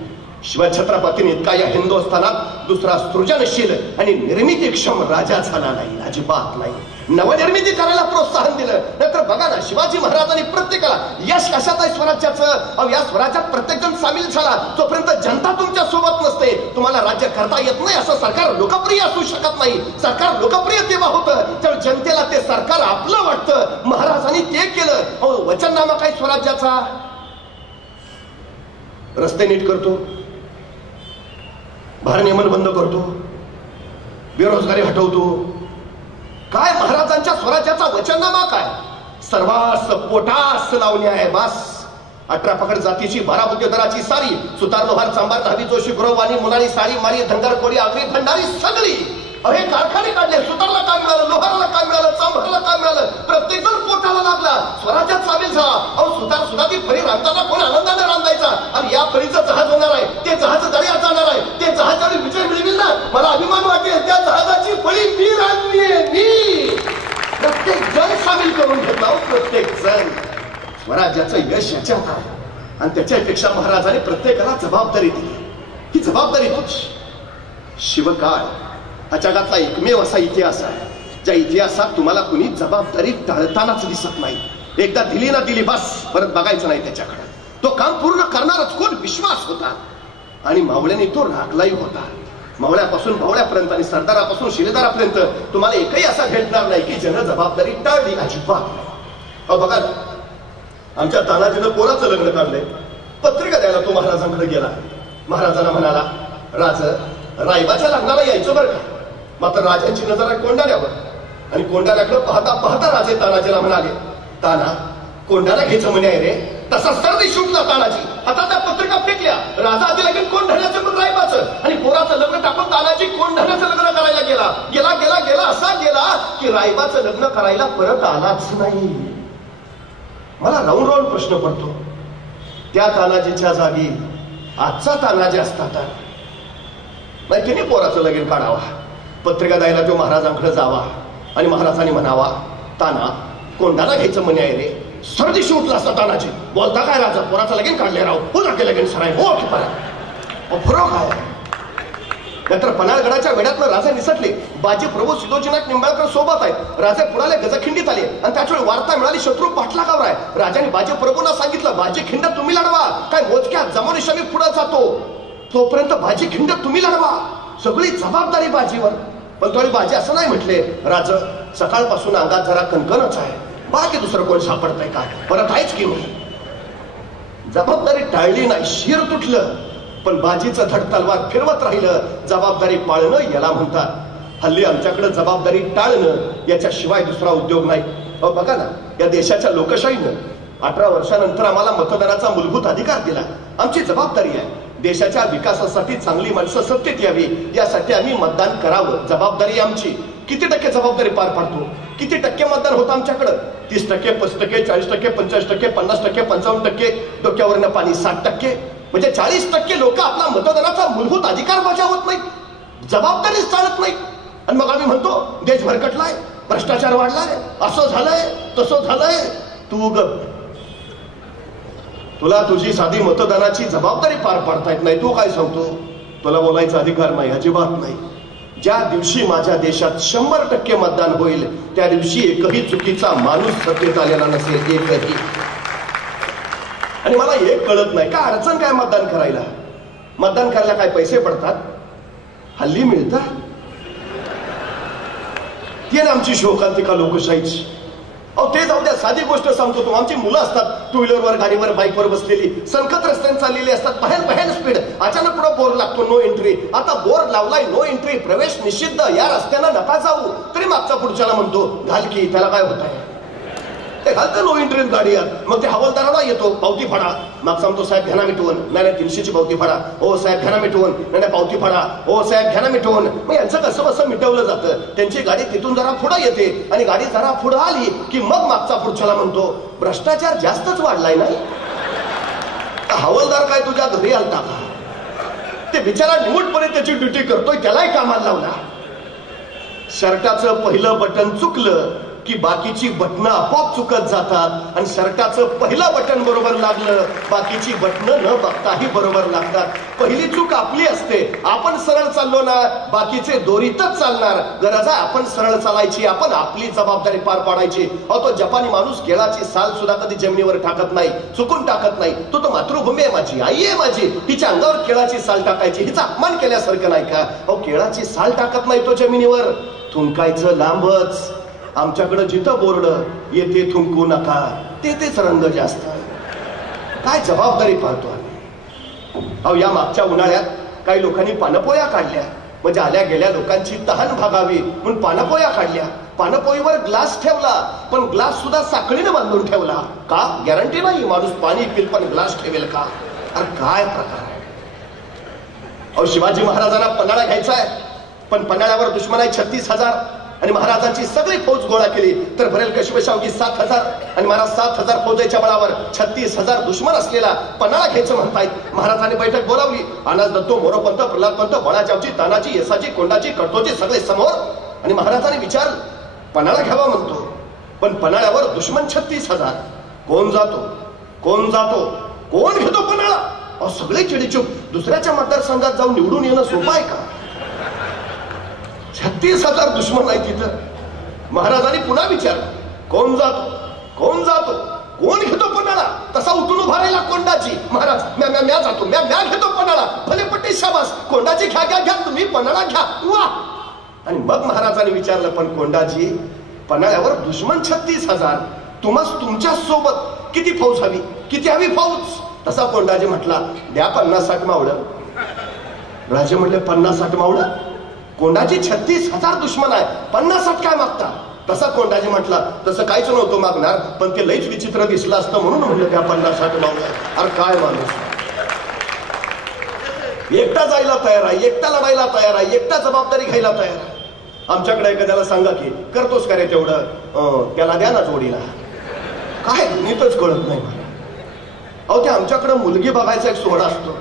शिवछत्रपतीने इतका या हिंदुस्थानात दुसरा सृजनशील आणि निर्मितीक्षम राजा झाला नाही, अजिबात नाही. नवनिर्मिती करायला प्रोत्साहन दिलं. नंतर बघा ना, शिवाजी महाराजांनी प्रत्येकाला यश कशात आहे स्वराज्याचं, या स्वराज्यात प्रत्येक जण सामील झाला. जोपर्यंत जनता तुमच्या सोबत नसते तुम्हाला राज्य करता येत नाही. असं सरकार लोकप्रिय असू शकत नाही. सरकार लोकप्रिय तेव्हा होतं तर जनतेला ते सरकार आपलं वाटतं. महाराजांनी ते केलं. वचननामा काय स्वराज्याचा? रस्ते नीट करतो, भारनियमन बंद करतो, बेरोजगारी हटवतो. काय महाराजांच्या स्वराज्याचा वचननामा काय? सर्वांस पोटास लावणे आहे बास. 18 पकड जातीची 12 बुद्धिधराची सारी, सुतार लोहार चांबार न्हावी जोशी गुरववाणी मुलानी सारी मारी धनगर कोळी आगरी भंडारी सगळी. हे कारखाने काढले. सुतारला काय मिळालं, लोहारला काय मिळालं, चांभारला काय मिळालं? प्रत्येक जण पोटाला लागला, स्वराज्यात सामील झाला. सुतार सुद्धा ती फळी रांधताना कोण आनंदाने रांधायचा. आणि या फळीचं जहाज होणार आहे, ते जहाज दर्यात जाणार आहे. ते जहाजाने विजय मिळविल ना, मला अभिमान वाटेल. त्या जहाजाची फळी मी रांधली आहे, मी. प्रत्येक जण सामील करून घेतला, प्रत्येक जण. स्वराज्याचं यश याच्यात आहे. आणि त्याच्यापेक्षा महाराजांनी प्रत्येकाला जबाबदारी दिली. ही जबाबदारी तुझी. शिवकाळ हा जगातला एकमेव असा इतिहास आहे ज्या इतिहासात तुम्हाला कुणी जबाबदारी टाळतानाच दिसत नाही. एकदा दिली ना दिली बस, परत बघायचं नाही त्याच्याकडे. तो काम पूर्ण करणारच कोण विश्वास होता. आणि मावळ्याने तो राखलाही होता. मावळ्यापासून भावळ्यापर्यंत आणि सरदारापासून शिलेदारापर्यंत तुम्हाला एकही असा भेटणार नाही की ज्यानं जबाबदारी टाळली, अजिबात. बघा ना, आमच्या तानाजीनं पोराचं लग्न काढलंय. पत्रिका द्यायला तो महाराजांकडे गेला. महाराजांना म्हणाला, राज रायबाच्या लग्नाला यायचं बरं का. मात्र राजांची नजर आहे कोंडाण्यावर. आणि कोंडाण्याकडे पाहता पाहता राजे तानाजीला म्हणाले, ताना कोंडाणा घ्यायचं म्हणे आहे रे. तसा सर्दी सुटला तानाजी. आता त्या पत्रिका फेकल्या. राजा आधी लगेच कोंढाण्याचं पण रायबाचं. आणि पोराचं लग्न टाकून तानाजी कोंढाण्याचं लग्न करायला गेला. गेला गेला गेला असा गेला की रायबाचं लग्न करायला परत आलाच नाही. मला राऊंड राऊंड प्रश्न पडतो, त्या तानाजीच्या जागी आजचा तानाजी असता तर नाही तिने पोराचं लगीन काढावा, पत्रिका द्यायला तो महाराजांकडे जावा आणि महाराजांनी म्हणावा, ताना कोंडाणा घ्यायचं म्हणे आहे रे. सर्दी उठला असता तानाजी. बोलता काय राजा, पोराचं लगीन काढले राव, पुन्हा ते लगीन सराय हो की परत. फरक आहे. नंतर पन्हाळगडाच्या वेड्यातनं राजा निसटले. बाजी प्रभू सिद्धोजीनाथ निंबाळकर सोबत आहेत. राजे पुढाले गजखिंडीत आले आणि त्याच्यावेळी वार्ता मिळाली शत्रू पाठलागावर आहे. राजाने बाजी प्रभूंना सांगितलं, बाजी खिंड तुम्ही लढवा, काय मोजक्या जमानिशाने पुढे जातो, तोपर्यंत बाजी खिंड तुम्ही लढवा. सगळी जबाबदारी बाजीवर. पण थोडी बाजी असं नाही म्हटले, राज सकाळपासून अंगात जरा कणकणच आहे, बाकी दुसरं कोण सापडतंय काय, परत आहेच की नाही. जबाबदारी टाळली नाही, शिर तुटलं. पण बाजीचं धड तलवार फिरवत राहिलं. जबाबदारी पाळणं याला म्हणतात. हल्ली आमच्याकडे जबाबदारी टाळणं याच्याशिवाय दुसरा उद्योग नाही. बघा ना, या देशाच्या लोकशाहीनं 18 वर्षानंतर आम्हाला मतदानाचा मूलभूत अधिकार दिला. आमची जबाबदारी आहे देशाच्या विकासासाठी चांगली माणसं सत्तेत यावी, यासाठी आम्ही मतदान करावं. जबाबदारी आमची. किती टक्के जबाबदारी पार पाडतो? किती टक्के मतदान होतं आमच्याकडं? 30%, 35%, 40%, 45%, 50%, 55%. डोक्यावरनं पाणी 60%. म्हणजे 40% लोक आपला मतदानाचा मूलभूत अधिकार बजावत नाहीत, जबाबदारीच चालत नाही. आणि मग आम्ही म्हणतो देश भरकटलाय, भ्रष्टाचार वाढलाय, असं झालंय तसं झालंय. तू गप. तुला तुझी साधी मतदानाची जबाबदारी पार पाडता येत नाही, तू काय सांगतो? तुला बोलायचा अधिकार नाही, अजिबात नाही. ज्या दिवशी माझ्या देशात 100% मतदान होईल त्या दिवशी एकही चुकीचा माणूस सत्तेत आलेला नसेल, एकही. आणि मला एक कळत नाही, काय अडचण काय मतदान करायला? मतदान करायला काय पैसे पडतात? हल्ली मिळतात. ती ना आमची शोकांतिका लोकशाहीची. अहो ते जाऊ द्या, साधी गोष्ट सांगतो तो. आमची मुलं असतात टू व्हीलरवर, गाडीवर, बाईकवर बसलेली, सनखत रस्त्याने चाललेली असतात, बाहेर स्पीड. अचानक पुढे बोर्ड लागतो, नो एंट्री. आता बोर्ड लावलाय, नो एंट्री, प्रवेश निषिद्ध, या रस्त्यानं नका जाऊ. तरी मागचा पुढच्याला म्हणतो घाल की, त्याला काय होत आहे? ते घालतं नो एंट्रीत गाडी. मग ते हवालदाराला येतो, पावती फाडा. माग सांगतो साहेब घ्या ना मिटवून. नाही 300ची पावती फाडा. हो साहेब घ्या ना मिटवून. नाही पावती फाडा. हो साहेब घ्या ना मिटवून. मग यांचं कसं कसं मिटवलं जातं. त्यांची गाडी तिथून जरा पुढे येते आणि गाडी जरा पुढे आली की मग मागचा पुढच्याला म्हणतो भ्रष्टाचार जास्तच वाढलाय नाही. हवालदार काय तुझ्या घरी आलता का? ते बिचारा निमूटपणे त्याची ड्युटी करतोय, त्यालाही कामाला लावला. शर्टाचं पहिलं बटन चुकलं की बाकीची बटणं आपोआप चुकत जातात आणि शर्टाचं पहिलं बटन बरोबर लागलं, बाकीची बटणं न बघताही बरोबर लागतात. पहिली चूक आपली असते. आपण सरळ चाललो ना, बाकीचे दोरीतच चालणार. गरज आहे आपण सरळ चालायची, आपण आपली जबाबदारी पार पाडायची. अहो तो जपानी माणूस केळाची साल सुद्धा कधी जमिनीवर टाकत नाही, चुकून टाकत नाही. तो मातृभूमी आहे माझी, आई आहे माझी, तिच्या अंगावर केळाची साल टाकायची, हिचा अपमान केल्यासारखं नाही का? अहो केळाची साल टाकत नाही तो जमिनीवर, थुंकायचं लांबच. आमच्याकडे जिथं बोर्ड येते थुंकू नका, तेच रंग जास्त. काय जबाबदारी पाहतो आम्ही. अहो या मागच्या उन्हाळ्यात काही लोकांनी पानपोळ्या काढल्या, म्हणजे आल्या गेल्या लोकांची तहान भागावी म्हणून पानपोळ्या काढल्या. पानपोळीवर ग्लास ठेवला, पण ग्लास सुद्धा साखळीने बांधून ठेवला. का? गॅरंटी नाही माणूस पाणी पिल पण ग्लास ठेवेल का? अरे काय प्रकार आहे. अहो शिवाजी महाराजांना पन्हाळा घ्यायचा आहे, पण पन्हाळ्यावर दुश्मन आहे 36,000 आणि महाराजांची सगळी फौज गोळा केली तर भरेल कशमेशावगी 7,000 आणि महाराज 7,000 फौजेच्या बळावर 36,000 दुश्मन असलेला पन्हाळा घ्यायचं म्हणतायत. महाराजांनी बैठक बोलावली. अनाज दत्तो, मोरोपंत, प्रल्हादपंत, बळाचावची, तानाची, येसाची, कोंडाची, कटोची सगळे समोर. आणि महाराजांनी विचार पन्हाळा घ्यावा म्हणतो, पण पन्हाळ्यावर दुश्मन 36,000. कोण जातो? कोण जातो? कोण घेतो पन्हाळा? अहो सगळे चिडीचूप. दुसऱ्याच्या मतदारसंघात जाऊन निवडून येणं सोपं आहे का? 36,000 दुश्मन आहे तिथं. महाराजांनी पुन्हा विचार, कोण जातो? कोण जातो? कोण घेतो पन्हाळा? तसा उठून उभा राहिला कोंडाची. महाराज म्या जातो, म्या घेतो पन्हाळा. भले पट्टी शाबास, कोंडाची घ्या, तुम्ही पन्हाळा घ्या. वा. आणि मग महाराजांनी विचारलं, पण कोंडाजी पन्हाळ्यावर दुश्मन 36,000, तुम्हाला तुमच्या सोबत किती फौज हवी? किती हवी फौज? तसा कोंडाजी म्हटला, द्या 50-60 मावळं. राजे म्हटले 50-60 मावळं? कोंडाची 36,000 दुश्मन आहे, 50-60 काय मागता? तसा कोंडाजी म्हटला, तसं काहीच नव्हतं मागणार, पण ते लईच विचित्र दिसलं असतं म्हणून म्हणलं त्या 50-60 मावळं. अरे काय माणूस, एकटा जायला तयार आहे, एकटा लढायला तयार आहे, एकटा जबाबदारी घ्यायला तयार आहे. आमच्याकडे एखाद्याला सांगा की करतोस का रे तेवढं, त्याला द्या ना जोडीला. काय नीतच कळत नाही मला. अहो ते आमच्याकडे मुलगी बघायचा एक सोहळा असतो.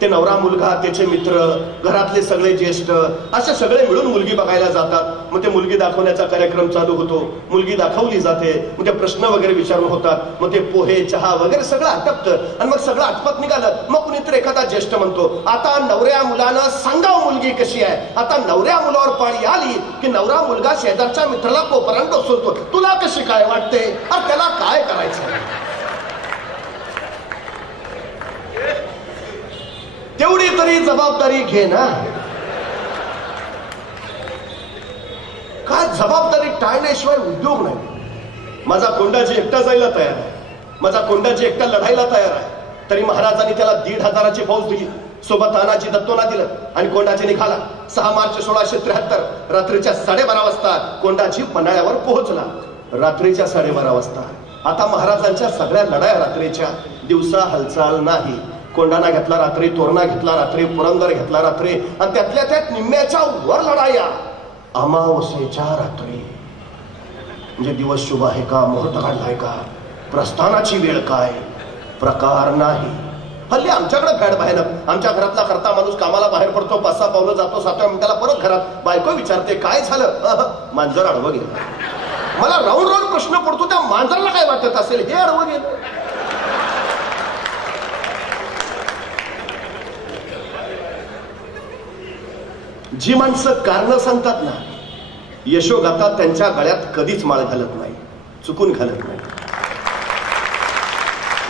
ते नवरा मुलगा, त्याचे मित्र, घरातले सगळे ज्येष्ठ असे सगळे मिळून मुलगी बघायला जातात. मग ते मुलगी दाखवण्याचा कार्यक्रम चालू होतो. मुलगी दाखवली जाते, मग ते प्रश्न वगैरे विचारून होतात. मग ते पोहे, चहा वगैरे सगळं आटपतं आणि मग सगळं आटपत निघालं. मग कुणीतरी एखादा ज्येष्ठ म्हणतो, आता नवऱ्या मुलानं सांगाव मुलगी कशी आहे. आता नवऱ्या मुलावर पाळी आली की नवरा मुलगा शेजारच्या मित्राला कोपरान टोचतो, तुला कशी काय वाटते? त्याला काय करायचं? तेवढी तरी जबाबदारी घे ना. काय जबाबदारी टाळण्याशिवाय उद्योग नाही. माझा कोंडाजी एकटा जायला तयार आहे, माझा कोंडाजी एकटा लढायला तयार आहे. तरी महाराजांनी त्याला 1,500ची फौज दिली, सोबत तानाजी दत्तोना दिलं आणि कोंडाजी निघाला. 6 मार्च 1673 रात्रीच्या 12:30 वाजता कोंडाजी पन्हाळ्यावर पोहोचला. रात्रीच्या 12:30 वाजता. आता महाराजांच्या सगळ्या लढाया रात्रीच्या, दिवसा हालचाल नाही. कोंडाणा घेतला रात्री, तोरणा घेतला रात्री, पुरंदर घेतला रात्री आणि त्यातल्या त्यात निम्म्याच्या वर लढाया अमावस्येच्या रात्री. म्हणजे दिवस शुभ आहे का? मुहूर्त काढलाय का? प्रस्थानाची वेळ काय? प्रकार नाही. हल्ली आमच्याकडे फॅड बाहेर. आमच्या घरातला करता माणूस कामाला बाहेर पडतो, 5-6 पावलं जातो, 7व्या मिनिटाला परत घरात. बायको विचारते काय झालं? मांजर आडवं गेलं. मला राऊंड राऊंड प्रश्न पडतो, त्या मांजरला काय वाटत असेल? हे आडवं गेलं. जी माणसं कारण सांगतात ना, यशोगाथा त्यांच्या गळ्यात कधीच माळ घालत नाही, चुकून घालत नाही.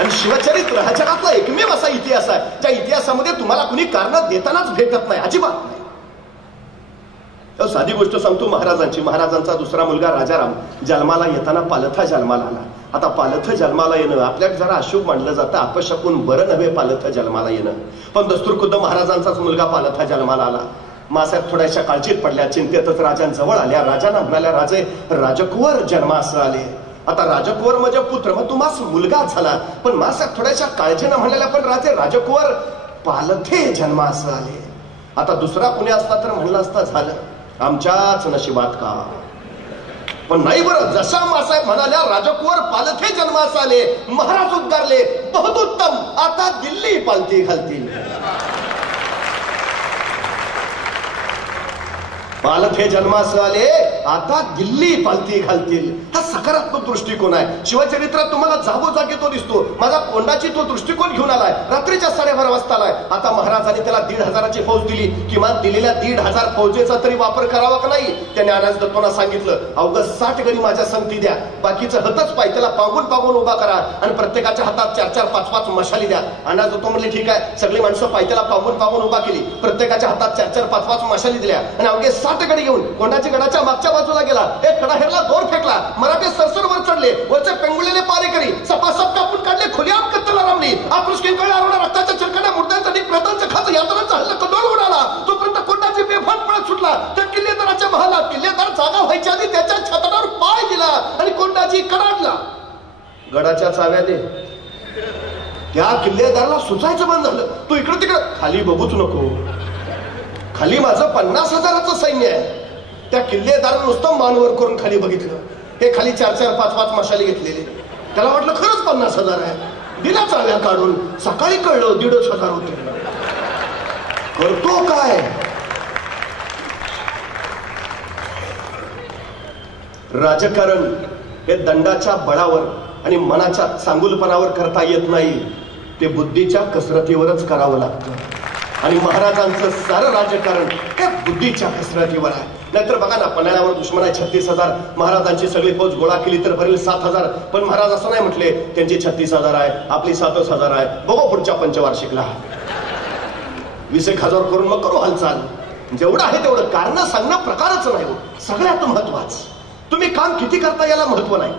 आणि शिवचरित्र हा जगातला एकमेव असा इतिहास आहे ज्या इतिहासामध्ये तुम्हाला कुणी कारण देतानाच भेटत नाही, अजिबात नाही. साधी गोष्ट सांगतो महाराजांची. महाराजांचा दुसरा मुलगा राजाराम जन्माला येताना पालथा जन्माला आला. आता पालथ जन्माला येणं आपल्याकडे जरा अशुभ मानलं जातं, अपशकून बरं नव्हे पालथ जन्माला येणं. पण दस्तूर खुद्द महाराजांचाच मुलगा पालथा जन्माला आला. मासाहेब थोड्याशा काळजीत पडल्या, चिंतेतच राजांजवळ आल्या. राजांना म्हणाल्या, राजे राजकुवर जन्मास आले. आता राजकुवर म्हणजे पुत्र, मग तुम्हास मुलगा झाला. पण मासाहेब थोड्याशा काळजीनं म्हणाल्या, पण राजे राजकुवर पालथे जन्मास आले. आता दुसरा कुणी असता तर म्हणलं असता झालं आमच्याच नशिबात का. पण नाही बरं, जशा मासाहेब म्हणाल्या राजकुवर पालथे जन्मास आले, महाराज उद्गारले, बहुत उत्तम, आता दिल्ली पालथी घालतील. पालथे जन्मास आले, आता दिल्ली पालथी घालतील. हा सकारात्मक दृष्टिकोन आहे. शिवचरित्रात तुम्हाला जागोजागी तो दिसतो. माझा कोंडाची तो दृष्टिकोन घेऊन आलाय. रात्रीच्या 12:30 वाजता आलाय. आता महाराजांनी त्याला 1,500ची फौज दिली. किमान दिलेल्या 1,500 फौजेचा तरी वापर करावा का नाही. त्याने अनाज दत्तोंना सांगितलं, अवघं 60 गडी माझ्या संगती द्या, बाकीचं हतच पाय त्याला पांगून उभा करा आणि प्रत्येकाच्या हातात 4-4, 5-5 मशाली द्या. अनाज दत्तो म्हणले ठीक आहे. सगळी माणसं पायथ्याला पांगून उभा केली. प्रत्येकाच्या हातात 4-4, 5-5 मशाली दिल्या आणि अवघे 60 गडी घेऊन कोंडाची गडाच्या मागच्या बाजूला गेला. एक कडा हेरला, दोर फेकला. मराठे सरसरवर चढले. वरचे पेंगुळलेले पारेकरी सपासप कापून काढले. खुलेआम कत्तल आरंभली. आकृष्कींकडे आरोळा रक्ताच्या चिरकांड्या, मुर्द्यांचा ढीक, प्रतांचं खात, यातनाचा हल्ला कदोड उडाला. तोपर्यंत कोंडाची बेफाट पळत सुटला. त्या किल्लेदाराच्या महालात किल्लेदार जागा व्हायच्या आधी त्याच्या छतावर पाय दिला आणि कोंडाची कडाडला. गडाच्या चाव्या दे. त्या किल्लेदाराला सुचायचं बंद झालं. तो इकडे तिकडे, खाली बघूच नको, खाली माझं 50,000चं सैन्य आहे. त्या किल्लेदारानं नुसतं मानवर करून खाली बघितलं. हे खाली 4-4, 5-5 मशाली घेतलेले. त्याला वाटलं खरंच 50,000 आहे. दिला चाव्या काढून. सकाळी कळलं 1,500 होते. करतो काय. राजकारण हे दंडाच्या बळावर आणि मनाच्या चांगुलपणावर करता येत नाही, ते बुद्धीच्या कसरतीवरच करावं लागतं. आणि महाराजांचं सारं राजकारण हे बुद्धीच्या कसरतीवर आहे. नाहीतर बघा ना, पन्हाळ्यावर दुश्मनाने 36,000, महाराजांची सगळी फौज गोळा केली तर भरेल 7,000. पण महाराज असं नाही म्हटले, त्यांची 36,000 आहे, आपली 7,000 आहे. बघू पुढच्या पंचवार्षिकला 20,000 करून मग करू हालचाल. जेवढं आहे तेवढं. कारण सांगणं प्रकारच नाही. सगळ्यात महत्वाचं तुम्ही काम किती करता याला महत्व नाही,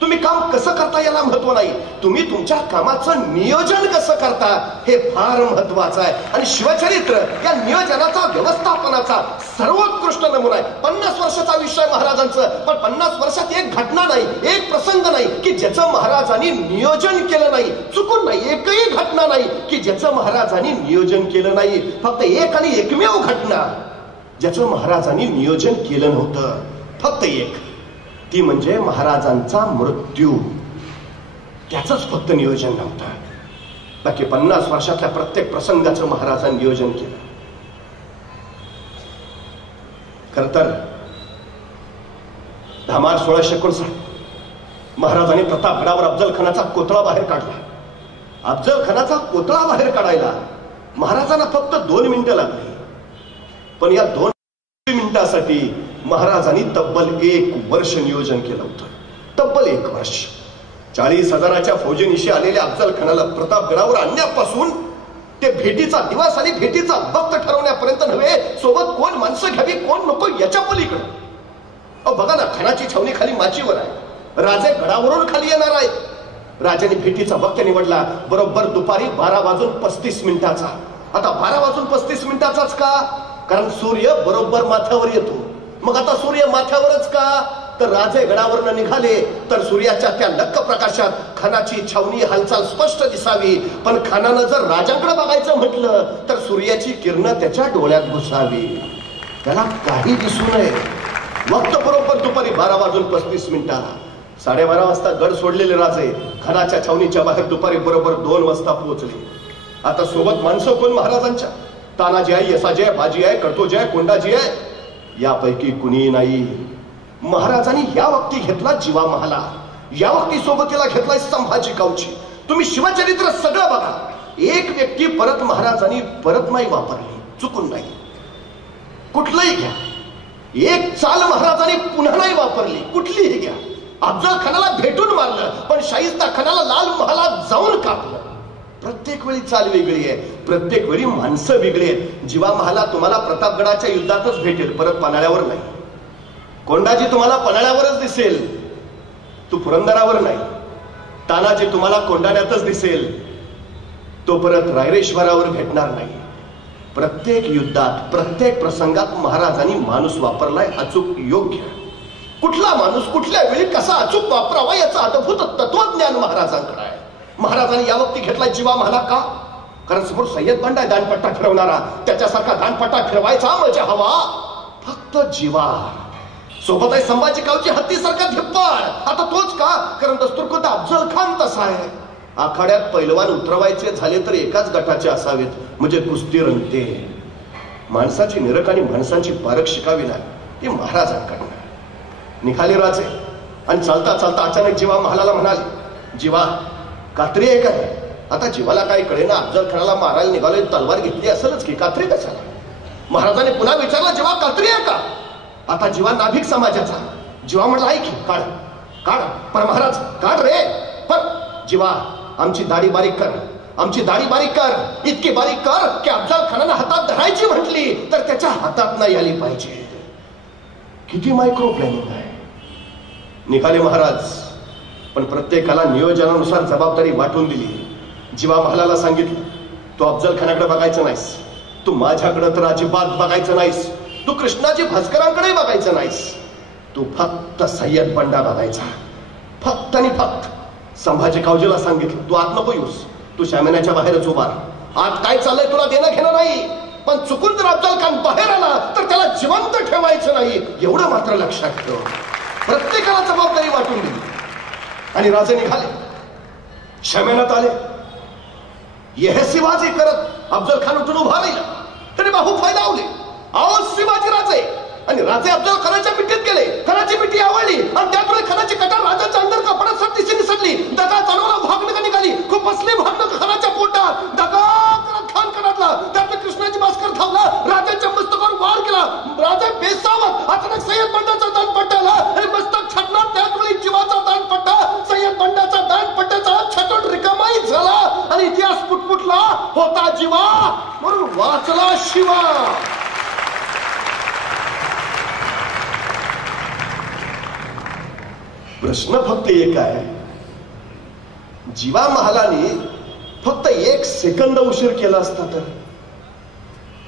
तुम्ही काम कसं करता याला महत्व नाही, तुम्ही तुमच्या कामाचं नियोजन कसं करता हे फार महत्वाचं आहे. आणि शिवचरित्र या नियोजनाचा, व्यवस्थापनाचा सर्वोत्कृष्ट नमुना आहे. 50 वर्षाचं आयुष्य आहे महाराजांचं, पण 50 वर्षात एक घटना नाही, एक प्रसंग नाही की ज्याचं महाराजांनी नियोजन केलं नाही. चुकून नाही, एकही घटना नाही की ज्याचं महाराजांनी नियोजन केलं नाही. फक्त एक आणि एकमेव घटना ज्याचं महाराजांनी नियोजन केलं नव्हतं, फक्त एक, ती म्हणजे महाराजांचा मृत्यू. त्याचंच फक्त नियोजन नव्हतं. बाकी 50 वर्षातल्या प्रत्येक प्रसंगाचं महाराजांनी नियोजन केलं. खर तर धामार 1659 महाराजांनी प्रतापगडावर अफजल खानाचा कोतळा बाहेर काढला. अफजल खानाचा कोतळा बाहेर काढायला महाराजांना फक्त 2 मिनिटं लागली. पण या 2 मिनिटासाठी महाराजांनी तब्बल 1 वर्ष नियोजन केलं होतं. तब्बल 1 वर्ष. 40,000च्या फौजेनिशी आलेल्या अफजल खानाला प्रतापगडावर आणण्यापासून ते भेटीचा दिवस आणि भेटीचा वक्त ठरवण्यापर्यंत नव्हे, सोबत कोण माणसं घ्यावी कोण नको याच्या पलीकडे. बघा ना, खानाची छावणी खाली माचीवर आहे. राजे गडावरून खाली येणार आहेत. राजाने भेटीचा वक्त निवडला बरोबर दुपारी 12:35. आता 12:35 का? कारण सूर्य बरोबर माथ्यावर येतो. मग आता सूर्य माथ्यावरच का? तर राजे गडावरनं निघाले तर सूर्याच्या त्या लक्क प्रकाशात खानाची छावणी हालचाल स्पष्ट दिसावी. पण खानानं जर राजाकडे बघायचं म्हटलं तर सूर्याची किरण त्याच्या डोळ्यात घुसावी, त्याला काही दिसू नये. वक्त बरोबर दुपारी 12:35. 12:30 वाजता गड सोडलेले राजे खानाच्या छावणीच्या बाहेर दुपारी बरोबर 2 वाजता पोहोचले. आता सोबत माणसं कोण महाराजांच्या? तानाजी आहे, यसाजी आहे, बाजी आहे, कडतोजी आहे, कोंडाजी आहे, यापैकी कुणी नाही. महाराजांनी या वक्ती घेतला जीवा महाला, या वक्ती सोबतीला घेतलाय संभाजी कावची. तुम्ही शिवचरित्र सगळं बघा, एक व्यक्ती परत महाराजांनी परत नाही वापरली, चुकून नाही. कुठलंही घ्या, एक चाल महाराजांनी पुन्हा नाही वापरली, कुठलीही घ्या. अफजल खानाला भेटून मारलं, पण शाहिस्ता खानाला लाल महालात जाऊन कापलं. प्रत्येक वेळी चाल वेगळी आहे, प्रत्येक वेळी माणसं वेगळी आहेत. जीवा महाला तुम्हाला प्रतापगडाच्या युद्धातच भेटेल, परत पन्हाळ्यावर नाही. कोंडाजी तुम्हाला पन्हाळ्यावरच दिसेल, तू पुरंदरावर नाही. तानाजी तुम्हाला कोंडाण्यातच दिसेल, तो परत रायरेश्वरावर भेटणार नाही. प्रत्येक युद्धात, प्रत्येक प्रसंगात महाराजांनी माणूस वापरलाय अचूक योग्य. कुठला माणूस कुठल्या वेळी कसा अचूक वापरावा याचं अद्भुत तत्वज्ञान महाराजांकडे आहे. महाराजांनी या वक्ती घेतला जीवा महाला का? कारण समोर सय्यद बंड आहे दानपट्टा फिरवणारा, त्याच्यासारखा दानपट्टा फिरवायचा मजा हवा फक्त जीवा. सोबत आहे संभाजी कावची हत्तीसारखा धिप्पाड. आता तोच का? कारण दस्तूरखुद्द अफजल खान तसा आहे. आखाड्यात पैलवान उतरवायचे झाले तर एकाच गटाचे असावेत, म्हणजे कुस्ती रंगते. माणसाची निरख आणि माणसांची पारख शिकावी ना, ती महाराजांकडनं. निघाले राजे आणि चालता चालता अचानक जीवा महालाला म्हणाले, जीवा कात्री आहे काय? आता जीवाला काय कळेना, अफजल खानाला मारायला निघाले, तलवार घेतली असेलच की, कात्री कशाला? महाराजांनी पुन्हा विचारलं, जीवा कात्री आहे का? आता जीवा नाभिक समाजाचा. जीवा म्हटलं आहे की, काढ काढ. पण महाराज काढ रे. पण जीवा आमची दाढी बारीक कर, आमची दाढी बारीक कर, इतकी बारीक कर की अफजल खानाला हातात धरायची म्हटली तर त्याच्या हातात नाही आली पाहिजे. किती मायक्रो प्लॅनिंग आहे. निघाले महाराज, पण प्रत्येकाला नियोजनानुसार जबाबदारी वाटून दिली. जीवा महालाला सांगितलं, तू अफजल खानाकडे बघायचं नाहीस, तू माझ्याकडे तर अजिबात बघायचं नाहीस, तू कृष्णाजी भास्करांकडे बघायचं नाहीस, तू फक्त सय्यद बंडा बघायचा, फक्त आणि फक्त. संभाजी कावजीला सांगितलं, तू आत नको येऊस, तू शामियानाच्या बाहेरच उभा राहा. आत काय चाललंय तुला देणं घेणं नाही, पण चुकून जर अफजल खान बाहेर आला तर त्याला जिवंत ठेवायचं नाही, एवढं मात्र लक्षात ठेव. प्रत्येकाला जबाबदारी वाटून दिली आणि राजे निघाले, शामियानात आले. यह शिवाजी करत अफजल खान उठून उभा राहिला. त्याने बाहू फैलावले, आओ शिवाजी राजे. आणि राजे अफजल खानाच्या पिठीत गेले. खानाची पिठी आवडली आणि त्यामुळे खानाची कटार राजाच्या अंतर कपड्यात दिशेने सरली. दगा चालवला, भागणं निघाली, खूप बसली भागणं खानाच्या पोटात. दगा करत खान कडाडला. त्यातले कृष्णाजी भास्कर धावला, राजाच्या मस्तकावर वार केला. राजा बेसावत अचानक सय्यद बंडाचा दान पट्टाला आणि मस्तक छाटला. त्याचवेळी जीवाचा दान पट्टा सय्यद बंडाचा दान पट्ट्याचा छाटून रिकामाही झाला आणि इतिहास पुटपुटला. होता जीवा म्हणून वाचला शिवा. प्रश्न फक्त एक आहे, जीवा महालाने फक्त 1 सेकंद उशीर केला असता तर,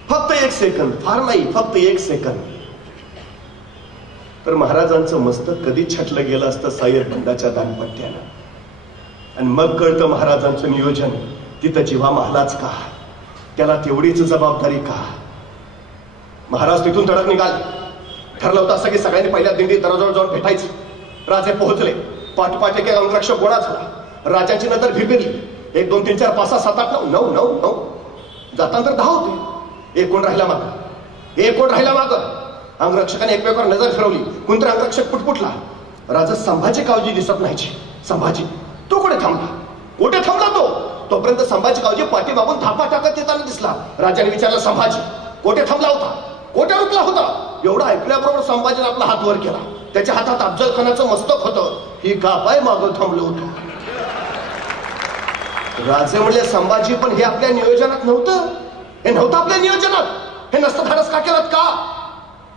फक्त 1 सेकंद, फार नाही, फक्त 1 सेकंद, तर महाराजांचं मस्तक कधी छटलं गेलं असतं सय्यद बंडाच्या दानपट्ट्यानं. आणि मग कळतं महाराजांचं नियोजन तिथं जीवा महालाच का, त्याला तेवढीच जबाबदारी का. महाराज तिथून धडक निघाले. ठरलं होतं असं की सगळ्यांनी पहिल्या दिंडी दरवाजावर जाऊन भेटायचं. राजे पोहोचले. पाठपाठ एक अंगरक्षक गोळा झाला. राजाची नजर भिरली. 1 2 3 4 5 6 7 8 9 9 9 9 जाताना तर 10 होते. एक कोण राहिला माग, एक कोण राहिला माग. अंगरक्षकाने एकमेकावर नजर फिरवली. कोणतरी अंगरक्षक पुटपुटला. राजा संभाजी कावजी दिसत नाही. संभाजी तो कुठे थांबला, कुठे थांबला तो? तोपर्यंत संभाजी कावजी पाठी मागून धापा टाकत येताना दिसला. राजाने विचारलं, संभाजी कोठे थांबला होता, कोठे रुकला होता? एवढं ऐकल्याबरोबर संभाजीने आपला हात वर केला. त्याच्या हातात अफजल खानाचं मस्तक होतं. ही का पाय मागं थांबलो होतो. राजे म्हणले, संभाजी पण हे आपल्या नियोजनात नव्हतं, हे नव्हतं आपल्या नियोजनात, हे नसतं धाडस का केलं का?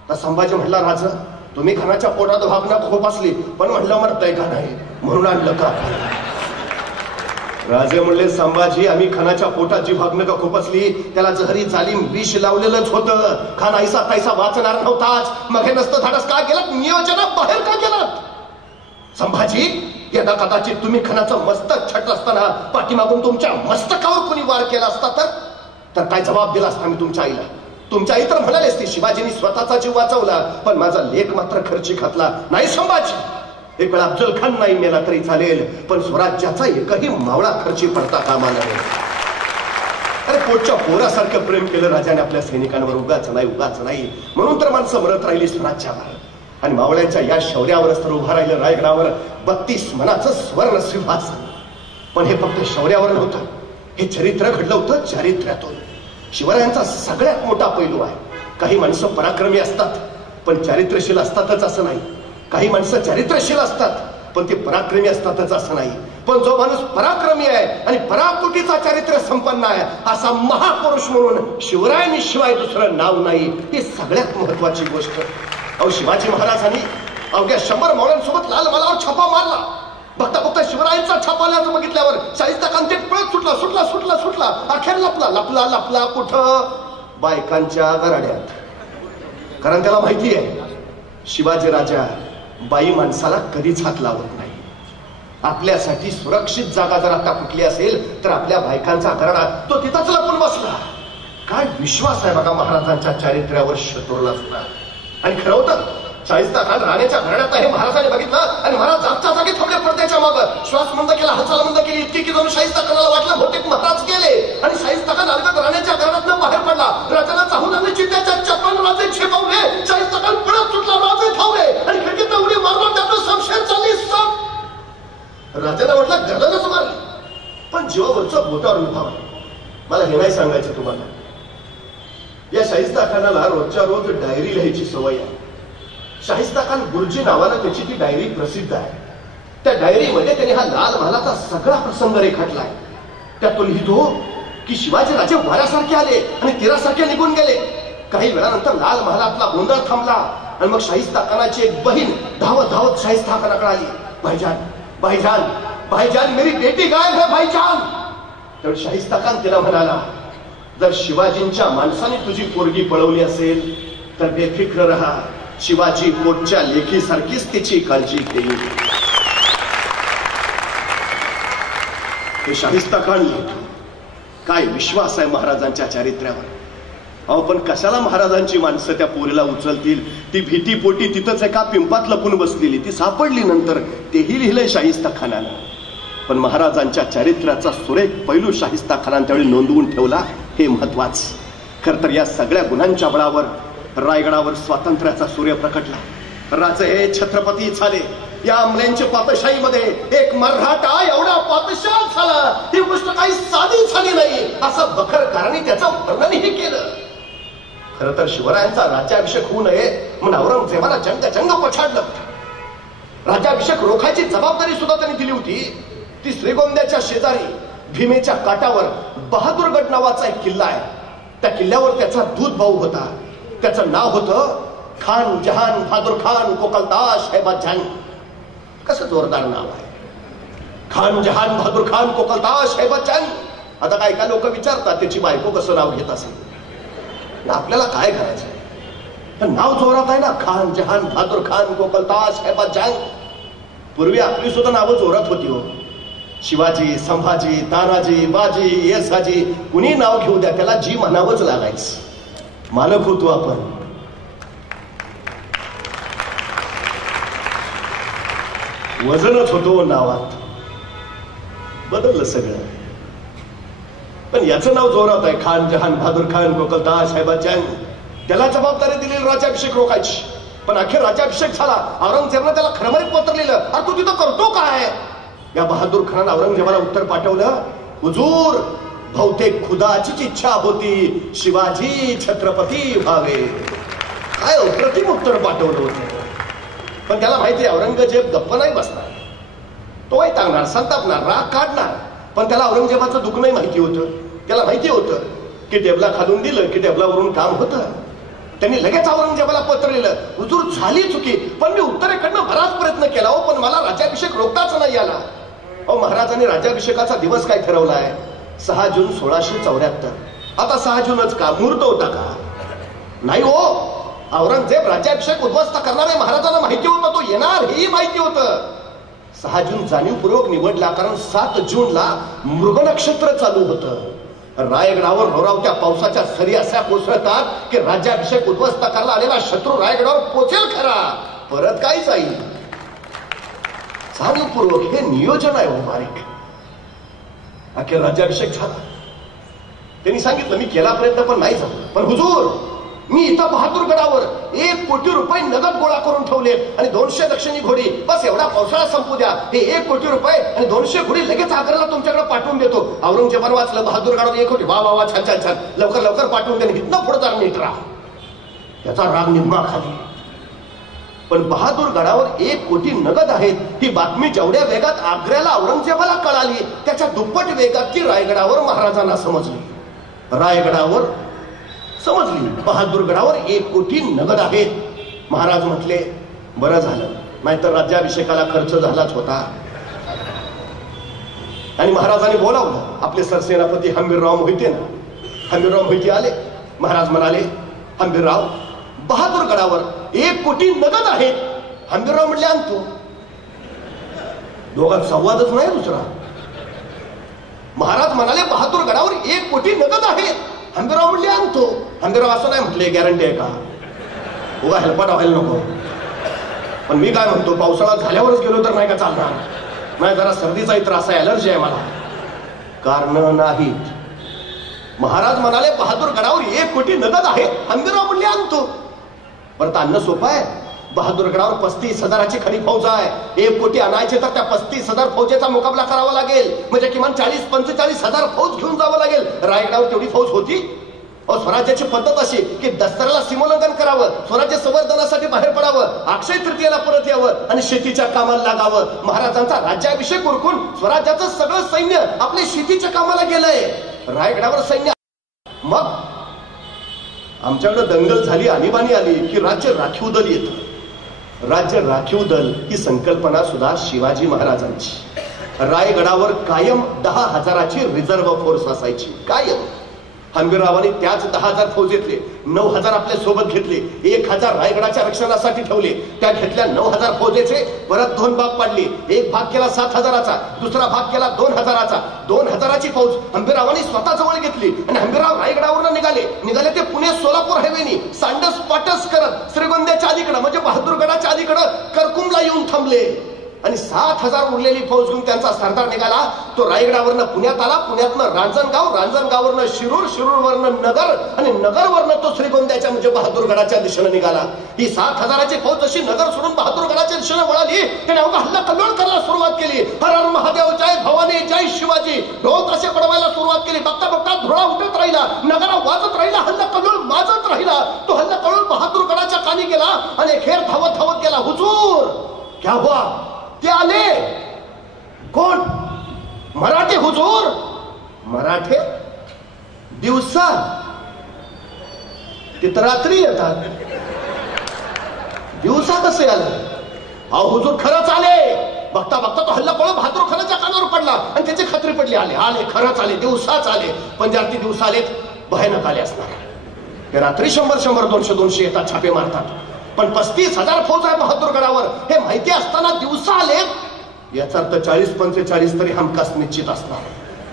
तर संभाजी म्हणला, राजा तुम्ही खानाच्या पोटात भागण्यात खूप असली, पण म्हणलं मरतय का नाही म्हणून आणलं का? राजे म्हणले, संभाजी आम्ही खानाच्या पोटात जी भागणं का खूप असली त्याला जहरी जालीम विष लावलेलंच होतं. खान ऐसा तैसा वाचणार नव्हताच. मग हे नसतं धाडस का केलं, नियोजनात बाहेर का केलं? संभाजी यदा कदाचित तुम्ही खानाचं मस्तक छट असताना पाठीमागून तुमच्या मस्तकावर कोणी वार केला असता तर काय जबाब दिला असता मी तुमच्या आईला? तुमच्या आई तर म्हणाली असती, शिवाजींनी स्वतःचा जीव वाचवला पण माझा लेख मात्र खर्ची घातला नाही. संभाजी एक वेळा अफजल खान नाही मेला तरी चालेल, पण स्वराज्याचा एकही मावळा खर्ची पडता कामा नये. अरे पोटच्या पोरासारखं प्रेम केलं राजाने आपल्या सैनिकांवर, उगाच नाही. म्हणून तर माणसं मरत राहिली स्वराज्यावर. आणि मावळ्यांच्या या शौर्यावरच तर उभा राहिलं रायगडावर 32 मनाचं स्वर्ण सिंहासन. पण हे फक्त शौर्यावर नव्हतं, हे चरित्र घडलं होतं चारित्र्यातून. शिवरायांचा सगळ्यात मोठा पैलू आहे काही माणसं पराक्रमी असतात पण चारित्र्यशील असतातच असं नाही. काही माणसं चारित्र्यशील असतात पण ते पराक्रमी असतातच असं नाही. पण जो माणूस पराक्रमी आहे आणि पराकोटीचा चारित्र्य संपन्न आहे असा महापुरुष म्हणून शिवरायांशिवाय दुसरं नाव नाही. ही सगळ्यात महत्वाची गोष्ट. अहो शिवाजी महाराजांनी अवघ्या 100 मावळ्यांसोबत लाल मालावर छापा मारला. बघता बघता शिवरायांचा छापा आल्याचं बघितल्यावर शाहिस्ता खान ते पळत सुटला सुटला सुटला सुटला अखेर लपला लपला लपला कुठं? बायकांच्या गराड्यात. कारण त्याला माहिती आहे शिवाजी राजा बाई माणसाला कधीच हात लावत नाही. आपल्यासाठी सुरक्षित जागा जर आता कुठली असेल तर आपल्या बायकांचा गराडा. तो तिथंच लपून बसला. काय विश्वास आहे बघा महाराजांच्या चारित्र्यावर शत्रूला सुद्धा. आणि खरं होतं शाहिस्ता खान राण्याच्या घराण्यात आहे महाराजांनी बघितलं आणि महाराज जागच्या जागी थांबले पडद्याच्या मागं. श्वास मंद केला हालचाल मंद केली इतकी की जाऊन शाहिस्ता खानाला वाटलं बहुतेक महाराज गेले आणि शाहिस्ता खान अलगद राण्याच्या घराण्यातनं बाहेर पडला. राजाला चाहून आले चित्त्याच्या चप्पल राजे छेपावले. शाहिस्ता खान पळत सुटला राजे थांबले आणि खिडकीतनं उडी मारला त्यातून समशेर चालली. राजाला वाटलं गरजच मारली पण जीवावरचं बोटावर उभा. मला हे नाही सांगायचं तुम्हाला या शाहिस्ता खानाला रोजच्या रोज डायरी लिहायची सवय आहे. शाहिस्ता खान गुरुजी नावानं त्याची ती डायरी प्रसिद्ध आहे. त्या डायरीमध्ये त्याने हा लाल महालाचा सगळा प्रसंग रेखाटलाय. त्यात तो लिहितो की शिवाजी राजे वाऱ्यासारखे आले आणि तीरासारखे निघून गेले. काही वेळानंतर लाल महालातला गोंधळ थांबला आणि मग शाहिस्ता खानाची एक बहीण धावत धावत शाहिस्ता खानाकडे आली. भाईजान भाईजान भाईजान मेरी बेटी गायब है भाईजान. तर शाहिस्ता खान तिला म्हणाला जर शिवाजींच्या माणसाने तुझी पोरगी पळवली असेल तर बेफिक्र रहा. शिवाजी पोटच्या लेखीसारखीच तिची काळजी घेईल. हे शाहिस्ता खान लिहितो. काय विश्वास आहे महाराजांच्या चारित्र्यावर. अहो पण कशाला महाराजांची माणसं त्या पोरीला उचलतील. ती भीती पोटी तिथंच एका पिंपात लपून बसलेली ती सापडली नंतर तेही लिहिलंय शाहिस्ता खानानं. पण महाराजांच्या चारित्र्याचा सुरेख पैलू शाहिस्ता खानानं त्यावेळी नोंदवून ठेवला हे महत्वाचं. खर तर या सगळ्या गुन्ह्यांच्या बळावर रायगडावर स्वातंत्र्याचा सूर्य प्रकटला. राजे छत्रपती झाले. या अमल्यांच्या पातशाहीमध्ये एक मराठा एवढा पातशाह झाला. ही गोष्ट काही साधी झाली नाही असं बखरकारांनी त्याचं वर्णनही केलं. खरं तर शिवरायांचा राज्याभिषेक होऊ नये म्हणून औरंगजेबाला जंग पछाडलं. राज्याभिषेक रोखायची जबाबदारी सुद्धा त्यांनी दिली होती. ती श्रीगोंद्याच्या शेजारी भीमेच्या काठावर बहादूरगड नावाचा एक किल्ला आहे. त्या किल्ल्यावर त्याचा दूध भाऊ होता. त्याचं नाव होतं खान जहान बहादूर खान कोकलताश हैबतजंग. कसं जोरदार नाव आहे. खान जहान बहादूर खान कोकलताश हैबतजंग. आता काय का लोक विचारतात त्याची बायको कसं नाव घेत असेल. आपल्याला काय करायचं नाव जोरात आहे ना. खान जहान बहादूर खान कोकलताश हैबतजंग. पूर्वी आपली सुद्धा नावं जोरात होती हो. शिवाजी संभाजी तानाजी बाजी येसाजी कुणी नाव घेऊ द्या त्याला जी म्हणावंच लागायचं. मालक होतो आपण. वजनच होतो नावात. बदललं सगळं. पण याचं नाव जोरात आहे खान जहान बहादूर खान कोकलताश हैबतजंग. त्याला जबाबदारी दिलेली राज्याभिषेक रोखायची. पण अखेर राज्याभिषेक झाला. औरंगजेबानं त्याला खरमरीत पत्र लिहिलं. अरे तू तिथं करतो काय. या बहादूर खानानं औरंगजेबाला उत्तर पाठवलं हुजूर बहुतेक खुदाचीच इच्छा होती शिवाजी छत्रपती व्हावे. काय अप्रतिम उत्तर पाठवलं होतं. पण त्याला माहिती आहे औरंगजेब गप्प नाही बसणार. तो वैतागणार संतापणार राग काढणार. पण त्याला औरंगजेबाचं दुःख नाही माहिती होतं. त्याला माहिती होतं की टेबला खालून दिलं की टेबलावरून काम होतं. त्यांनी लगेच औरंगजेबाला पत्र लिहिलं हुजूर झाली चुकी पण मी उत्तरेकडनं बराच प्रयत्न केला हो पण मला राज्याभिषेक रोखताच नाही आला. अहो महाराजांनी राज्याभिषेकाचा दिवस काय ठरवलाय 6 जून 1674. आता 6 जूनच का मुहूर्त होता का. नाही हो. औरंगजेब राज्याभिषेक उद्ध्वस्त करणार आहे महाराजांना माहिती होतं. तो येणार हेही माहिती होतं. 6 जून जाणीवपूर्वक निवडला कारण 7 जूनला मृग नक्षत्र चालू होतं. रायगडावर रोरावत्या पावसाच्या सरी अशा कोसळतात की राज्याभिषेक उद्ध्वस्त करायला आलेला शत्रू रायगडावर पोचेल खरा परत काय जाईल. जाणीवपूर्वक हे नियोजन आहे हो बारीक. अखेर राज्याभिषेक झाला. त्यांनी सांगितलं मी केला प्रयत्न पण नाही झाला. पण हुजूर मी इथं बहादूरगडावर 1 कोटी रुपये नगद गोळा करून ठेवले आणि 200 दक्षिणी घोडी. बस एवढा पावसाळा संपू द्या. हे 1 कोटी रुपये आणि 200 घोडी लगेच आग्र्याला तुमच्याकडे पाठवून देतो. औरंगजेबानं वाचलं बहादूरगडावर 1 कोटी. वा वा वा छान छान छान लवकर लवकर पाठवून द्या. इथनं पुढे जरा नीट राहा. त्याचा राग निम्मा खाली. पण बहादूर गडावर 1 कोटी नगद आहेत ही बातमी जेवढ्या वेगात आग्र्याला औरंगजेबाला कळाली त्याच्या दुप्पट वेगात ती रायगडावर महाराजांना समजली. रायगडावर समजली बहादूर गडावर 1 कोटी नगद आहेत. महाराज म्हटले बरं झालं, नाहीतर राज्याभिषेकाला खर्च झालाच होता. आणि महाराजांनी बोलावलं आपले सरसेनापती हंबीरराव मोहिते ना. हंबीरराव मोहिते आले. महाराज म्हणाले हंबीरराव बहादूर गडावर 1 कोटी नगद आहेत. हंबीरराव म्हणले आणतो. दोघात संवादच नाही दुसरा. महाराज म्हणाले बहादूर गडावर 1 कोटी नगद आहेत. हंबीरराव म्हणले आणतो. हंबीरराव असं नाही म्हटले गॅरंटी आहे का, उगा हेलपाट व्हायला नको. पण मी काय म्हणतो पावसाळा झाल्यावरच गेलो तर नाही का चालणार. नाही जरा सर्दीचाही त्रास आहे, अलर्जी आहे मला. कारण नाहीत. महाराज म्हणाले बहादूर गडावर 1 कोटी नगद आहे. हंबीरराव म्हणले आणतो. परत आणणं सोपं आहे. बहादूर गडावर 35,000ची खरी फौज आहे. 1 कोटी आणायचे तर त्या 35,000 फौजेचा मुकाबला करावा लागेल. म्हणजे किमान 40-45,000 फौज घेऊन जावं लागेल. रायगडावर तेवढी फौज होती. स्वराज्याची पद्धत अशी की दसऱ्याला सीमोल्लंघन करावं, स्वराज्य संवर्धनासाठी बाहेर पडावं, अक्षय तृतीयेला परत यावं आणि शेतीच्या कामाला लागावं. महाराजांचा राज्याभिषेक उरकून स्वराज्याचं सगळं सैन्य आपल्या शेतीच्या कामाला गेलंय. रायगडावर सैन्य. मग आमच्याकडे दंगल झाली, आणीबाणी आली की राज्य राखीव दल येतं. राज्य राखीव दल ही संकल्पना सुद्धा शिवाजी महाराजांची. रायगडावर कायम 10,000ची रिझर्व्ह फोर्स असायची कायम. हंबीररावांनी त्याच 10,000 फौजेतले 9,000 आपल्या सोबत घेतले. 1,000 रायगडाच्या रक्षणासाठी ठेवले. त्या घेतल्या 9,000 फौजेचे परत 2 भाग पाडले. एक भाग केला 7,000चा, दुसरा भाग केला 2,000चा. 2,000ची फौज हंबीररावांनी स्वतः जवळ घेतली आणि हंबीरराव रायगडावरून निघाले ते पुणे सोलापूर हायवेनी सांडस पाटस करत श्रीगोंद्याच्या अलीकडं म्हणजे बहादूरगडाच्या अलीकडं करकुंबला येऊन थांबले. आणि 7,000 उरलेली फौज घेऊन त्यांचा सरदार निघाला. तो रायगडावरनं पुण्यात आला, पुण्यातनं रांजणगाव, रांजणगाववरनं शिरूर, शिरूरवरनं नगर आणि नगरवरनं तो श्रीगोंद्याच्या म्हणजे बहादूरगडाच्या दिशेने निघाला. ही 7,000ची फौज जशी नगर सोडून बहादूरगडाच्या दिशेने वळाली त्याने अवघा हल्ला कल्लोळ करायला सुरुवात केली. हर हर महादेव, जय भवानी, जय शिवाजी ढोल ताशे पडवायला सुरुवात केली. बघता बघता धुळा उठत राहिला, नगरा वाजत राहिला, हल्ला कल्लोळ माजत राहिला. तो हल्ला कल्लोळ बहादूरगडाच्या कानी गेला आणि खेर धावत धावत गेला. हुजूर क्या हुआ? ते आले. कोण? मराठे हुजूर. मराठे दिवसा, तिथं रात्री येतात. दिवसा कसे आले? अहो हुजूर खरंच आले. बघता बघता तो हल्ला पळून बहादूर खानाच्या कानावर पडला आणि त्याची खात्री पडली. आले आले खरंच आले, दिवसाच आले. पण जर ती दिवसा आलेत भयानक आले असणार. ते रात्री 100-100, 200-200 येतात, छापे मारतात. पण 35,000 फौज आहे बहादूरगडावर हे माहिती असताना दिवसा आले. याचा अर्थ 40-45 तरी हमखास निश्चित असणार.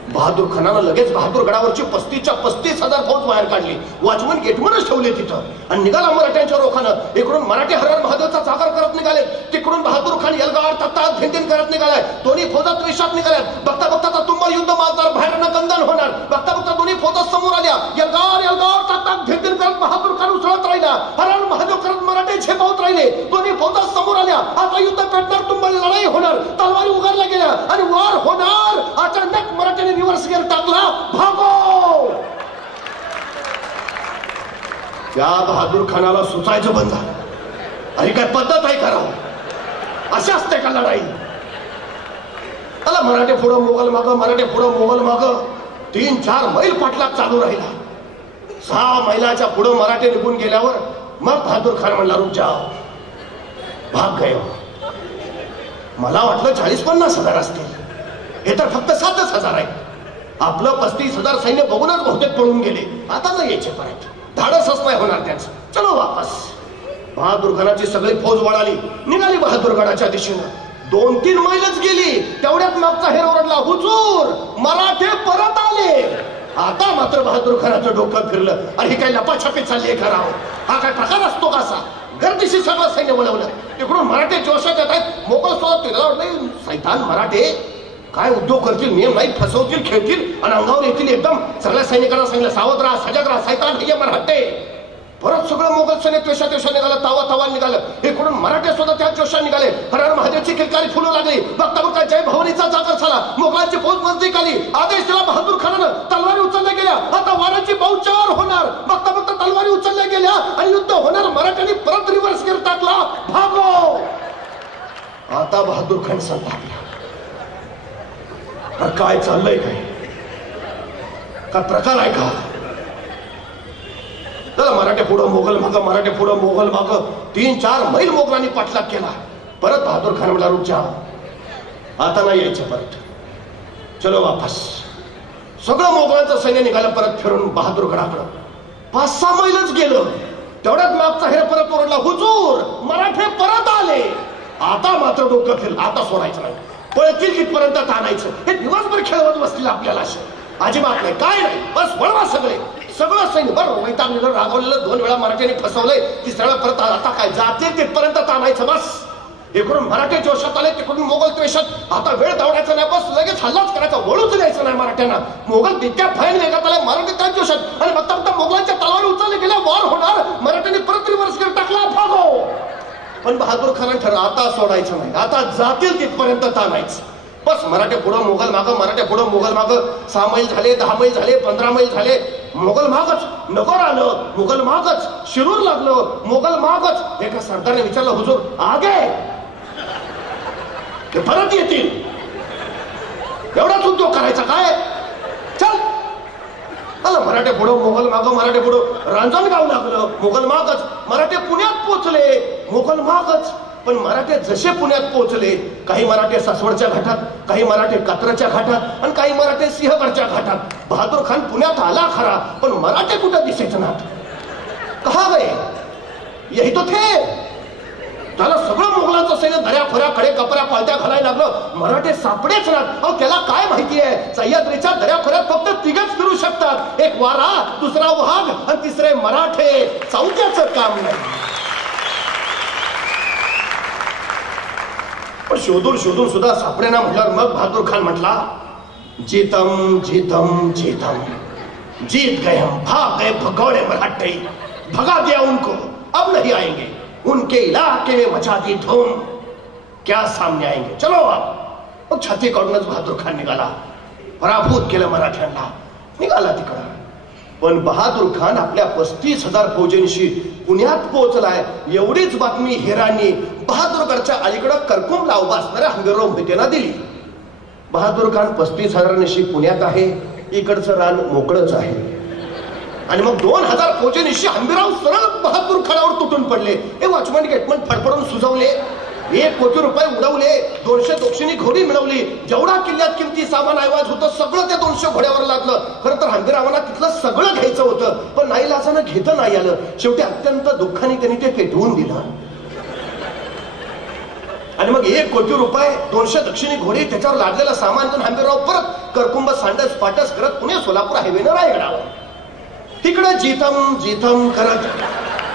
बहादूर खानानं लगेच बहादूरगडावरची 35,000 फौज बाहेर काढली. वॉचमन गेटमनच ठेवले तिथं आणि निघाला मराठ्यांच्या रोखानं. इकडून मराठी हर हर महादेवचा जागर करत निघाले, तिकडून बहादूर खान यलगार तत्तात धिंदिन करत निघालाय. दोन्ही फौजा त्रिशात निघाल्यात. बघता बघता तुंबळ युद्ध माजणार, बाहेरनं गंधन होणार. बघता बघता दोन्ही फौजा समोर आल्या. यलगार यलगार तत्तात धिंदिन करत बहादूर खान उसळत राहिला. हर हर महादेव करत मराठे झेपावत राहिले. दोन्ही फौजा समोर आल्या. आता युद्ध पेटणार, तुंबळ लढाई होणार, तलवारी उगारल्या गेल्या आणि वार होणार. अचानक मराठ्याने रिव्हर्स गिअर टाकला, भागो. त्या बहादूर खानाला सुचायचं बंद झालं. अरे काय पद्धत आहे करावं? अशी असते का लढाई? त्याला मराठे पुढं मोगल मागं, मराठे पुढं मोगल मागं 3-4 मैल पाठलाग चालू राहिला. 6 मैलाच्या पुढं मराठे निघून गेल्यावर मग बहादूर खान म्हणला रुक जाओ, भाग गए. मला वाटलं 40-50 हजार असतील. हे तर फक्त 7,000 आहे. आपलं 35,000 सैन्य बघूनच बहुतेक पळून गेले. आता नाही यायचे परत, धाडसच नाही होणार त्यांचं. चलो वापस. बहादूर खानाची सगळी फौज वळाली, निघाली बहादूरगडाच्या दिशेनं. 2-3 मैलच गेली तेवढ्यात मागचा हेर ओरडला, हुजूर मराठे परत आले. आता मात्र बहादूर खानाचं डोकं फिरलं. अरे ही काय लपाछपी चालली आहे करावं? हा काय प्रकार असतो कसा? गर्दीशी सगळं सैन्य वळवलं. तिकडून मराठे जोशात येत आहेत. मोकळ सोबत नाही सैतान मराठे काय उद्योग करतील, नियम नाही, फसवतील, खेळतील आणि अंगावर येतील एकदम. सगळ्या सैनिकांना सांगितलं सावध राहा, सजग राहा, सैतान हे मराठे. परत सगळं मोगल सैन्य त्वेषा निघालं, तावा निघालं. इकडून मराठे सुद्धा त्या जोशात निघाले. हर हर महादेवची किलकारी फुलू लागली. बघता बघता जय भवानीचा जागर झाला. मोगलांची फौज नजदीक आली. आदेश दिला बहादूर खानानं, तलवारी उचलल्या गेल्या. आता वाराची बहुचार होणार. बघता बघता तलवारी उचलल्या गेल्या. केल्या आणि युद्ध होणार मराठ्यांनी परत रिव्हर्स गिअर टाकला. भागो. आता बहादूर खान संतापला. काय चाललंय काय प्रकार आहे का? चला मराठे पुढं मोगल मागं, मराठे पुढं मोगल मागं, 3-4 मैल मोगलांनी पाठलाग केला. परत बहादूर खान म्हणला रुक जाओ, आता नाही यायचं परत, चलो वापस. सगळं मोगलांचं सैन्य निघालं परत फिरून बहादूरगडाकडं. 5-6 मैलच गेलं तेवढ्यात मागचा हेर परत ओरडला, हुजूर मराठे परत आले. आता मात्र डोकं फिरलं, आता सोडायचं नाही, पळतील तिथपर्यंत ताणायचं. हे दिवसभर खेळवत बसतील आपल्याला. अजिबात नाही, काय नाही, बस वळवा सगळं सैन्य. बरं वैतागलेलं रागवलेलं, 2 वेळा मराठ्यांनी फसवलंय, 3ऱ्या वेळा परत आता काय जाते तिथपर्यंत ताणायचं बस. इकडून मराठे जोशात आले, तिकडून मोगल त्वेषात. आता वेळ दौडायचा नाही, बस लगेच हल्लाच करायचा, वळूच द्यायचं नाही मराठ्यांना. मोगल तितक्या भयान वेगात आले, मराठे त्याच जोशात. आणि बघता मोगलांच्या तलवारी उचलले गेल्या, वार होणार, मराठ्यांनी परत रिव्हर्स गिअर टाकला. भागो. पण बहादूर खान ठरवलं आता सोडायचं नाही, आता जातील तिथपर्यंत ताणायचं बस. मराठे पुढं मोगल मागं, मराठे पुढं मोगल मागं. 6 मैल झाले, 10 मैल झाले, 15 मैल झाले, मोगल मागच. नगर आलं, मोगल मागच. शिरूर लागलं, मोगल मागच. एका सरदारने विचारलं, हुजूर आगे, ते परत येतील, एवढाच उद्योग करायचा काय? चल. मराठे पुढं मोगल मागं, मराठे पुढं. रांजणगाव लागलं, मोगल मागच. मराठे पुण्यात पोहोचले, मोगल मागच. पण मराठे जसे पुण्यात पोहोचले, काही मराठे सासवडच्या घाटात, काही मराठे कात्रच्या घाटात आणि काही मराठे सिंहगडच्या घाटात. बहादूर खान पुण्यात आला खरा, पण मराठे कुठं दिसायचं ना. कहा गए? यही तो थे. त्याला सगळं मोगलांचं सैन्य दऱ्या खोऱ्या कडे कपऱ्या पालत्या घालायला लागलं, मराठे सापडेच ना. अहो त्याला काय माहिती आहे, सह्याद्रीच्या दऱ्या खोऱ्यात फक्त 3घच फिरू शकतात, एक वारा, दुसरा वाघ आणि तिसरे मराठे. 4थ्याचं काम नाही. पण शोधून सुद्धा सापडेना म्हटल्यावर मग बहादूर खान म्हटला, जीतम जीतम जीतम, जीत गए हम, भाग गए भगौड़े मराठे, भगा दिया उनको, अब नहीं आएंगे, उनके इलाके में मचा दी धूम, क्या सामने आएंगे, चलो आप. मग छातीकडूनच बहादूर खान निघाला, पराभूत केलं मराठ्यांना, निघाला तिकडं. पण बहादूर खान आपल्या 35,000 फौजांशी पुण्यात पोहोचलाय. एवढीच बातमी हेरांनी बहादूरगडच्या अलीकडं करकुंबला उभा असणाऱ्या हंबीरराव मोहितेंना दिली. बहादूर खान 35,000 पुण्यात आहे, इकडचं रान मोकळंच आहे. आणि मग 2,000 फौजेनिशी हंबीरराव सरळ बहादूर खानावर तुटून पडले. हे वॉचमन गेटमन फडफडून सुजवले, 1 कोटी रुपये उडवले, 200 दोक्षिणी घोडी मिळवली, जेवढा किल्ल्यात किमती सामान ऐवज होतं सगळं त्या 200 घोड्यावर लागलं. खरं तर हंबीररावांना तिथलं सगळं घ्यायचं होतं, पण नाईलाजानं घेता नाही आलं. शेवटी अत्यंत दुःखाने त्यांनी ते पेटवून दिलं. आणि मग 1 कोटी रुपये, 200 दक्षिणी घोडी, त्याच्यावर लादलेलं सामान घेऊन हंबीरराव परत करकुंब सांडस पाटस करत पुणे सोलापूर हायवेनं रायगडावर. तिकडे जीतम जीतम करत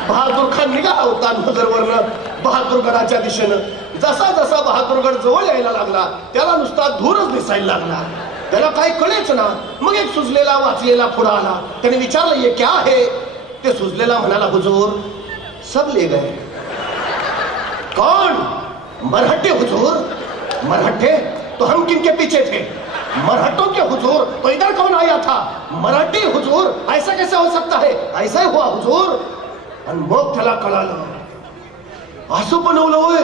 बहादूर खान निघाला होता नगरवरनं बहादूरगडाच्या दिशेनं. जसा जसा बहादूरगड जवळ यायला लागला, त्याला नुसता धूरच दिसायला लागला, त्याला काही कळेच ना. मग एक सुजलेला वाचलेला पुढे आला, त्याने विचारलं ये क्या है? ते सुजलेला म्हणाला, हुजूर सब ले गए. कौन? मराठे हुजूर. मराठे? तो हम किनके पीछे थे? मराठों के हुजूर. तो इधर कौन आया था? मराठी हुजूर. ऐसा कैसे हो सकता है? ऐसा ही हुआ हुजूर. आणि मग त्याला कळालं, असं बनवलं होय,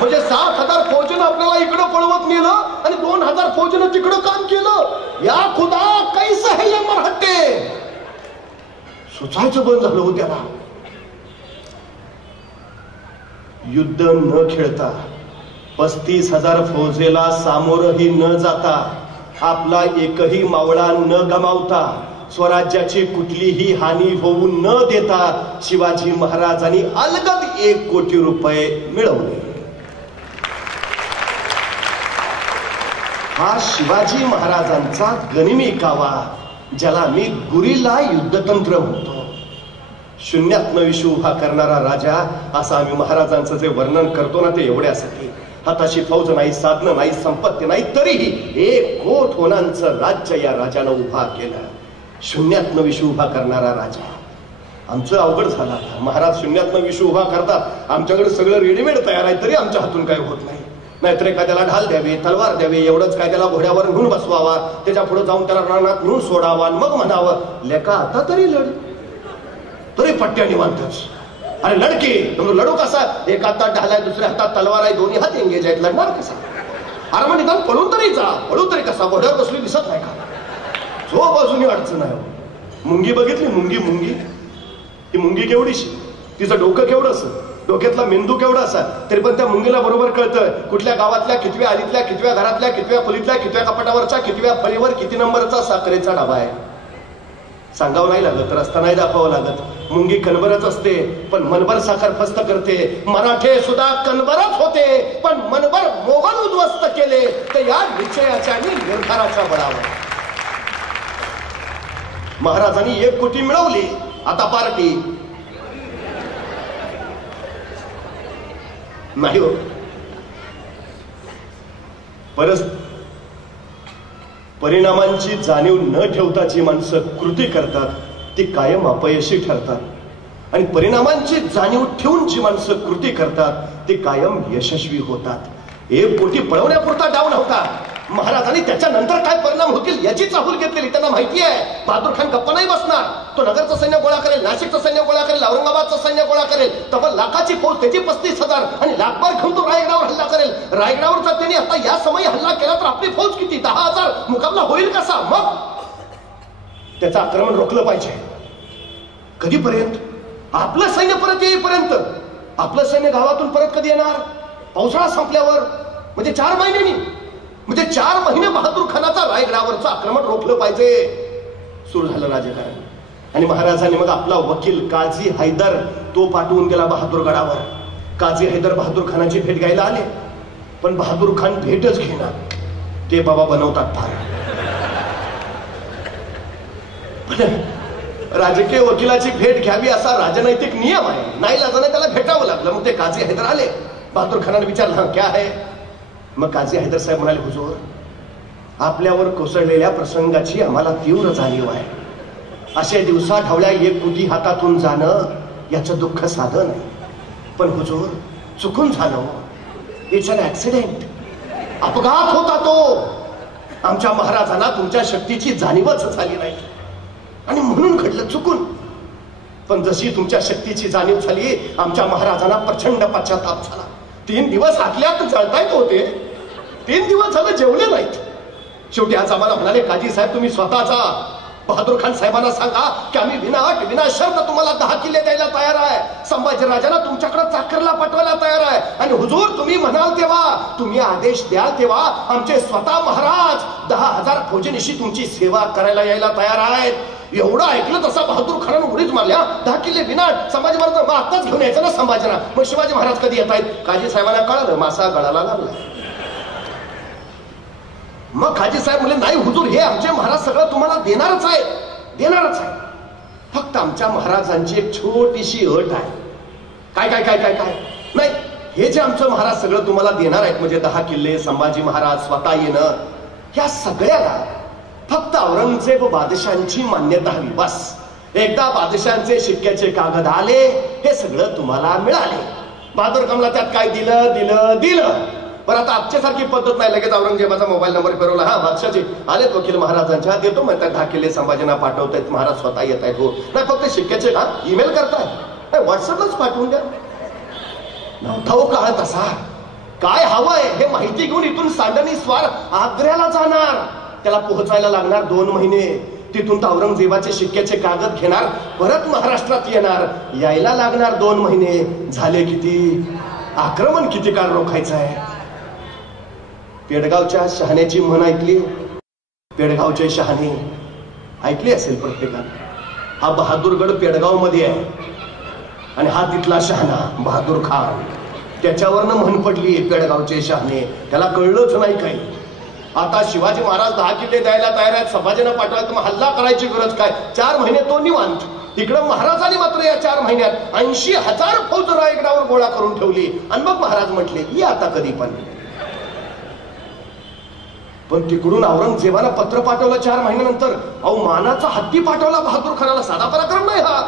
म्हणजे 7,000 फौजेनं आपल्याला इकडं पळवत नेलं आणि 2,000 फौजेनं तिकडं काम केलं. या खुदा कैसा है ये मराठे. सुचायचं बंद झालं हो त्याला. युद्ध न खेळता, 35,000 फौजेला सामोरही न जाता, आपला एकही मावळा न गमावता, स्वराज्याची कुठलीही हानी होऊ न देता शिवाजी महाराजांनी अलगद 1 कोटी रुपये मिळवले. हा शिवाजी महाराजांचा गनिमी कावा, ज्याला मी गुरिल्ला युद्धतंत्र म्हणतो. शून्यातनं विश्व उभा करणारा राजा, असं आम्ही महाराजांचं जे वर्णन करतो ना, ते एवढ्यासाठी. हाताशी फौज नाही, साधनं नाही, संपत्ती नाही, तरीही 1 कोट होणांचं राज्य या राजानं उभा केलं. शून्यातनं विश्व उभा करणारा राजा. आमचं अवघड झाला, महाराज शून्यातनं विश्व उभा करतात, आमच्याकडे सगळं रेडीमेड तयार आहे, तरी आमच्या हातून काही होत नाही. नाहीतर एखाद्याला ढाल द्यावे, तलवार द्यावे, एवढंच काय त्याला घोड्यावर घेऊन बसवावा, त्याच्या पुढे जाऊन त्याला रानात घेऊन सोडावा, मग म्हणावं लेका आता तरी लढ. तरी पट्ट्या निवांतच. अरे लडकी लढू कसा, एक हातात ढाल आहे, दुसऱ्या हातात तलवार आहे, दोन्ही हात एंगेज आहेत, लढणार कसा? अरे मग निदान पळून तरी जा. पळू तरी कसा? घोड्यावर बसली दिसत नाही का? जो बाजूनी अडचण आहे. मुंगी बघितली? मुंगी ती मुंगी केवढीशी, तिचं डोकं केवढं असं, डोक्यातला मेंदू केवढा असा, तरी पण त्या मुंगीला बरोबर कळतं कुठल्या गावातल्या कितव्या आलीतल्या, कितव्या घरातल्या, कितव्या खोलीतल्या, कितव्या कपाटावरच्या, कितव्या फळीवर किती नंबरचा साखरेचा डबा आहे. सांगावं नाही लागत, रस्ता नाही दाखवावं लागत. मुंगी कणबरच असते पण मनभर साखर फस्त करते. मराठे सुद्धा कणबरच होते पण मनभर मोगल उद्ध्वस्त केले तर या निश्चयाच्या आणि निर्धाराच्या बळावर. महाराजांनी 1 कोटी मिळवली, आता पार्टी नाही हो. परिणामांची जाणीव न ठेवता जी माणसं कृती करतात ती कायम अपयशी ठरतात आणि परिणामांची जाणीव ठेवून जी माणसं कृती करतात ती कायम यशस्वी होतात. 1 कोटी पळवण्यापुरता डाव नव्हता. महाराजांनी त्याच्यानंतर काय परिणाम होतील याची चाहूल घेतलेली त्यांना माहिती आहे. बहादूर खान गप्पा नाही बसणार. तो नगरचं सैन्य गोळा करेल, नाशिकचं सैन्य गोळा करेल, औरंगाबादचं सैन्य गोळा करेल, तब्बल लाखाची फौज, त्याची 35,000 आणि लाखभर घेऊन तो रायगडावर हल्ला करेल. रायगडावर जर त्यांनी आता या समयी हल्ला केला तर आपली फौज किती, 10,000, मुकाबला होईल कसा? मग त्याचं आक्रमण रोखलं पाहिजे. कधीपर्यंत? आपलं सैन्य परत येईपर्यंत. आपलं सैन्य गावातून परत कधी येणार? पावसाळा संपल्यावर, म्हणजे 4 महिन्यांनी. म्हणजे 4 महिने बहादूर खानाचा रायगडावरचं आक्रमण रोखलं पाहिजे. सुरू झालं राजकारण. आणि महाराजांनी मग आपला वकील काझी हैदर तो पाठवून गेला बहादूरगडावर. काझी हैदर बहादूर खानाची भेट घ्यायला आले पण बहादूर खान भेटच घेणार. ते बाबा बनवतात फार. राजकीय वकिलाची भेट घ्यावी असा राजनैतिक नियम आहे. नाही लागलं त्याला भेटावं लागलं. मग ते काझी हैदर आले. बहादूर खानाने विचारलं, हा क्या है? मग काझी हैदर साहेब म्हणाले, हुजूर आपल्यावर कोसळलेल्या प्रसंगाची आम्हाला तीव्र जाणीव आहे. अशा दिवसा ढवळ्या 1 कोटी हातातून जाणं याचं दुःख साधं नाही. पण हुजूर चुकून झालं. It's an accident. अपघात होता तो. आमच्या महाराजांना तुमच्या शक्तीची जाणीवच झाली नाही आणि म्हणून घडलं चुकून. पण जशी तुमच्या शक्तीची जाणीव झाली आमच्या महाराजांना प्रचंड पश्चाताप झाला. 3 दिवस आतल्यात जळतायत होते. 3 दिवस झाले जेवले नाहीत. शेवटी आज आम्हाला म्हणाले, काझी साहेब तुम्ही स्वतः जा, बहादूर खान साहेबांना सांगा की आम्ही विनाअट विनाशर्त तुम्हाला 10 किल्ले द्यायला तयार आहे. संभाजी राजांना तुमच्याकडे चाकरला पाठवायला तयार आहे. आणि हुजूर तुम्ही म्हणाल तेव्हा, तुम्ही आदेश द्याल तेव्हा आमचे स्वतः महाराज 10,000 फौजेनिशी तुमची सेवा करायला यायला तयार आहेत. एवढं ऐकलं तसा बहादूर खानानं उडीच मारल्या. 10 किल्ले विनाट. संभाजी महाराज मग आत्ताच घेऊन यायचं ना संभाजीना. मग शिवाजी महाराज कधी येत आहेत? काझी साहेबांना कळलं, मासा गळाला लागला. मग काझी साहेब म्हणले, नाही हुजूर हे आमचे महाराज सगळं तुम्हाला देणारच आहे, देणारच आहे. फक्त आमच्या महाराजांची एक छोटीशी अट आहे. काय काय काय काय काय नाही, हे जे आमचं महाराज सगळं तुम्हाला देणार आहेत म्हणजे 10 किल्ले, संभाजी महाराज स्वतः येणं, या सगळ्याला फक्त औरंगजेब बादशाहांची मान्यता हवी. बस एकदा बादशाहांचे शिक्क्याचे कागद आले हे सगळं तुम्हाला मिळाले. बहादूर कमला त्यात काय दिलं दिलं दिलं. पण आता आजच्यासारखी पद्धत नाही. लगेच औरंगजेबाचा मोबाईल नंबर फिरवला, हा बादशाहजी आलेत वकील महाराजांच्या, देतो म्हणतात 10 किल्ले संभाजींना पाठवतायत, महाराज स्वतः येत आहेत. हो नाही फक्त शिक्क्याचे का ईमेल करताय, व्हॉट्सअपलाच पाठवून द्या. नव्हता काळ तसा. काय हवंय हे माहिती घेऊन इथून सांडणी स्वार आग्र्याला जाणार. त्याला पोहोचायला लागणार 2 महिने. तिथून तर औरंगजेबाचे शिक्क्याचे कागद घेणार, परत महाराष्ट्रात येणार, यायला लागणार 2 महिने. झाले किती? आक्रमण किती काळ रोखायचं आहे? पेडगावच्या शहाण्याची म्हण ऐकली? पेडगावचे शहाणे ऐकली असेल प्रत्येकाने. हा बहादूरगड पेडगाव मध्ये आहे आणि हा तिथला शहाणा बहादूर खान. त्याच्यावरनं म्हण पडली पेडगावचे शहाणे. त्याला कळलंच नाही काही. आता शिवाजी महाराज 10 किल्ले द्यायला तयार आहेत, संभाजीनं पाठवायचं, तर मग हल्ला करायची गरज काय? 4 महिने तो निवांत. इकडं महाराजांनी मात्र या 4 महिन्यात 80,000 फौज रायगडावर गोळा करून ठेवली. आणि मग महाराज म्हटले ये आता कधी पण तिकडून औरंगजेबानं पत्र पाठवलं 4 महिन्यानंतर. अहो मानाचा हत्ती पाठवला बहादूर खानाला. साधा पराक्रम नाही हा.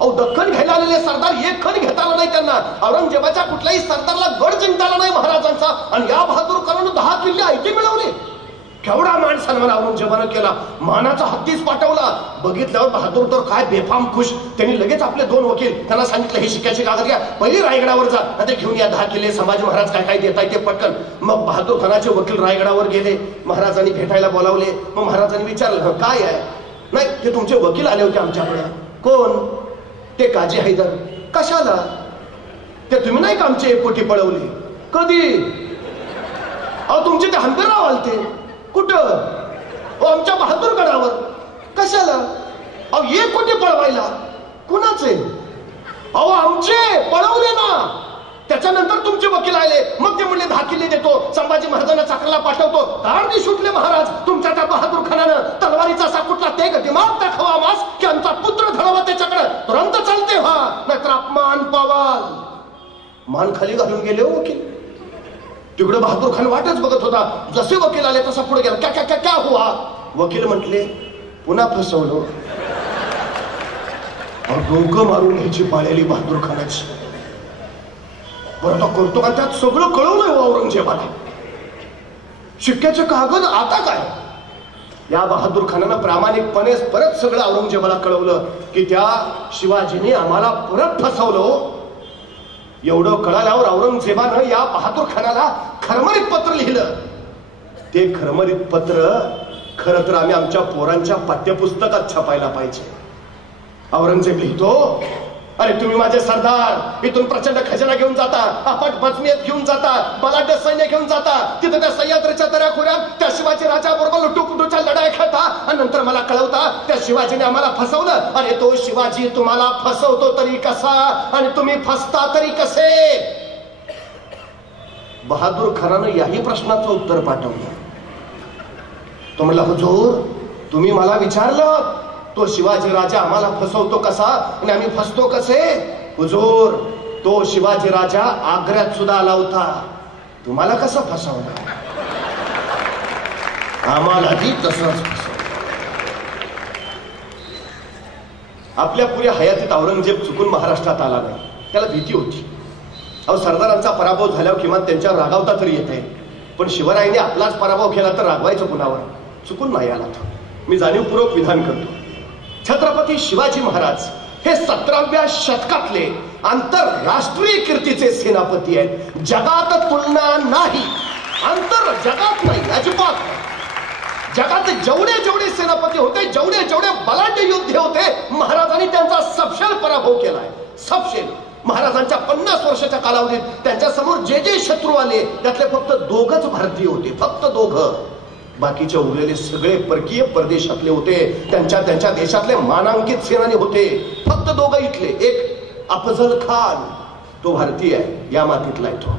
अहो दख्खन घ्यायला आलेले सरदार 1 खण घेता आला नाही त्यांना. औरंगजेबाच्या कुठल्याही सरदारला गड जिंकता आला नाही महाराजांचा. आणि या बहादूर खानानं 10 किल्ले ऐके मिळवले. केवढा मान सन्मान औरंगजेबानं केला, मानाचा हत्तीच पाठवला. बघितल्यावर बहादूर तर काय बेफाम खुश. त्यांनी लगेच आपले 2 वकील त्यांना सांगितलं, हे शिक्क्याचे कागद घ्या, पहिली रायगडावर जा, ते घेऊन या 10 किल्ले, संभाजी महाराज काय काय देताय ते पटकन. मग बहादूर खानाचे वकील रायगडावर गेले, महाराजांनी भेटायला बोलावले. मग महाराजांनी विचारलं, काय आहे? नाही, ते तुमचे वकील आले होते आमच्याकडे. कोण? ते काजी हैदर. कशाला? ते तुम्ही नाही का आमचे एकपोटी पळवले? कधी? अहो तुमचे ते हंबीरराव आलते. कुठं? आमच्या बहादूरगडावर. कशाला? अहो एक कोटी पळवायला. कुणाचे? अहो आमचे पळवले ना. त्याच्यानंतर तुमचे वकील आले, मग ते म्हणले 10 किल्ले देतो, संभाजी महाराजांना चाकरला पाठवतो. दारणी सुटले महाराज. तुमच्या त्या बहादूर खानानं तलवारीचा साकुटला ते दिमाग दाखवा मास की आमचा पुत्र धडावा त्याच्याकडे, तुरंत चालते व्हा, नाहीतर अपमान पावाल. मान खाली घालून गेले वकील. तिकडे बहादूर खान वाटच बघत होता. जसे वकील आले तसा पुढे गेला. क्या क्या क्या क्या हुआ? वकील म्हटले, पुन्हा फसवलो. डोकं मारून घ्यायची पाळलेली बहादूर खानाची. बरं करतो का? त्यात सगळं कळवलंय औरंगजेबाला. शिक्क्याचे कागद आता काय? या बहादूर खानानं प्रामाणिकपणे परत सगळं औरंगजेबाला कळवलं की त्या शिवाजीने आम्हाला परत फसवलं. एवढं कळाल्यावर औरंगजेबानं या बहादूर खानाला खरमरीत पत्र लिहिलं. ते खरमरीत पत्र खरं तर आम्ही आमच्या पोरांच्या पाठ्यपुस्तकात छापायला पाहिजे. औरंगजेब लिहितो, अरे तुम्ही माझे सरदार, इथून प्रचंड खजाना घेऊन जाता, अफाट बचमियत घेऊन जाता, बलाढ्य सैन्य घेऊन जाता, तिथे त्या सह्याद्रीच्या दऱ्याखोऱ्यात त्या शिवाजी राजाबरोबर लुटूपुटूच्या लढाई खेळता आणि नंतर मला कळवता त्या शिवाजीने आम्हाला फसवलं. अरे तो शिवाजी तुम्हाला फसवतो तरी कसा आणि तुम्ही फसता तरी कसे? बहादूर खानानं याही प्रश्नाचं उत्तर पाठवलं. तो म्हणला, हुजूर तुम्ही मला विचारलं तो शिवाजी राजा आम्हाला फसवतो कसा आणि आम्ही फसतो कसे? हुजूर तो शिवाजी राजा आग्र्यात सुद्धा आला होता, तुम्हाला कसं फसवलं? आम्हालाही तसंच फसवलं. आपल्या पुऱ्या हयातीत औरंगजेब चुकून महाराष्ट्रात आला नाही. त्याला भीती होती. अहो सरदारांचा पराभव झाल्यावर किमान त्यांच्यावर रागावता तरी येते, पण शिवरायांनी आपलाच पराभव केला तर रागवायचं कुणावर? चुकून नाही आला तो. मी जाणीवपूर्वक विधान करतो, छत्रपती शिवाजी महाराज हे 17व्या शतकातले आंतरराष्ट्रीय कीर्तीचे सेनापती आहेत. जगात तुलना नाही, आंतर जगात नाही, अजिबात. जगात जेवढे जेवढे सेनापती होते, जेवढे जेवढे बलाढ्य योद्धे होते, महाराजांनी त्यांचा सपशेल पराभव केलाय. सपशेल. महाराजांच्या 50 वर्षाच्या कालावधीत त्यांच्या समोर जे जे शत्रू आले त्यातले फक्त 2च भारतीय होते, फक्त 2. बाकीचे उरलेले सगळे परकीय परदेशातले होते. त्यांच्या त्यांच्या देशातले मानांकित सेनानी होते. फक्त 2 इथले. एक अफजल खान, तो भारतीय आहे, या मातीतला आहे तो,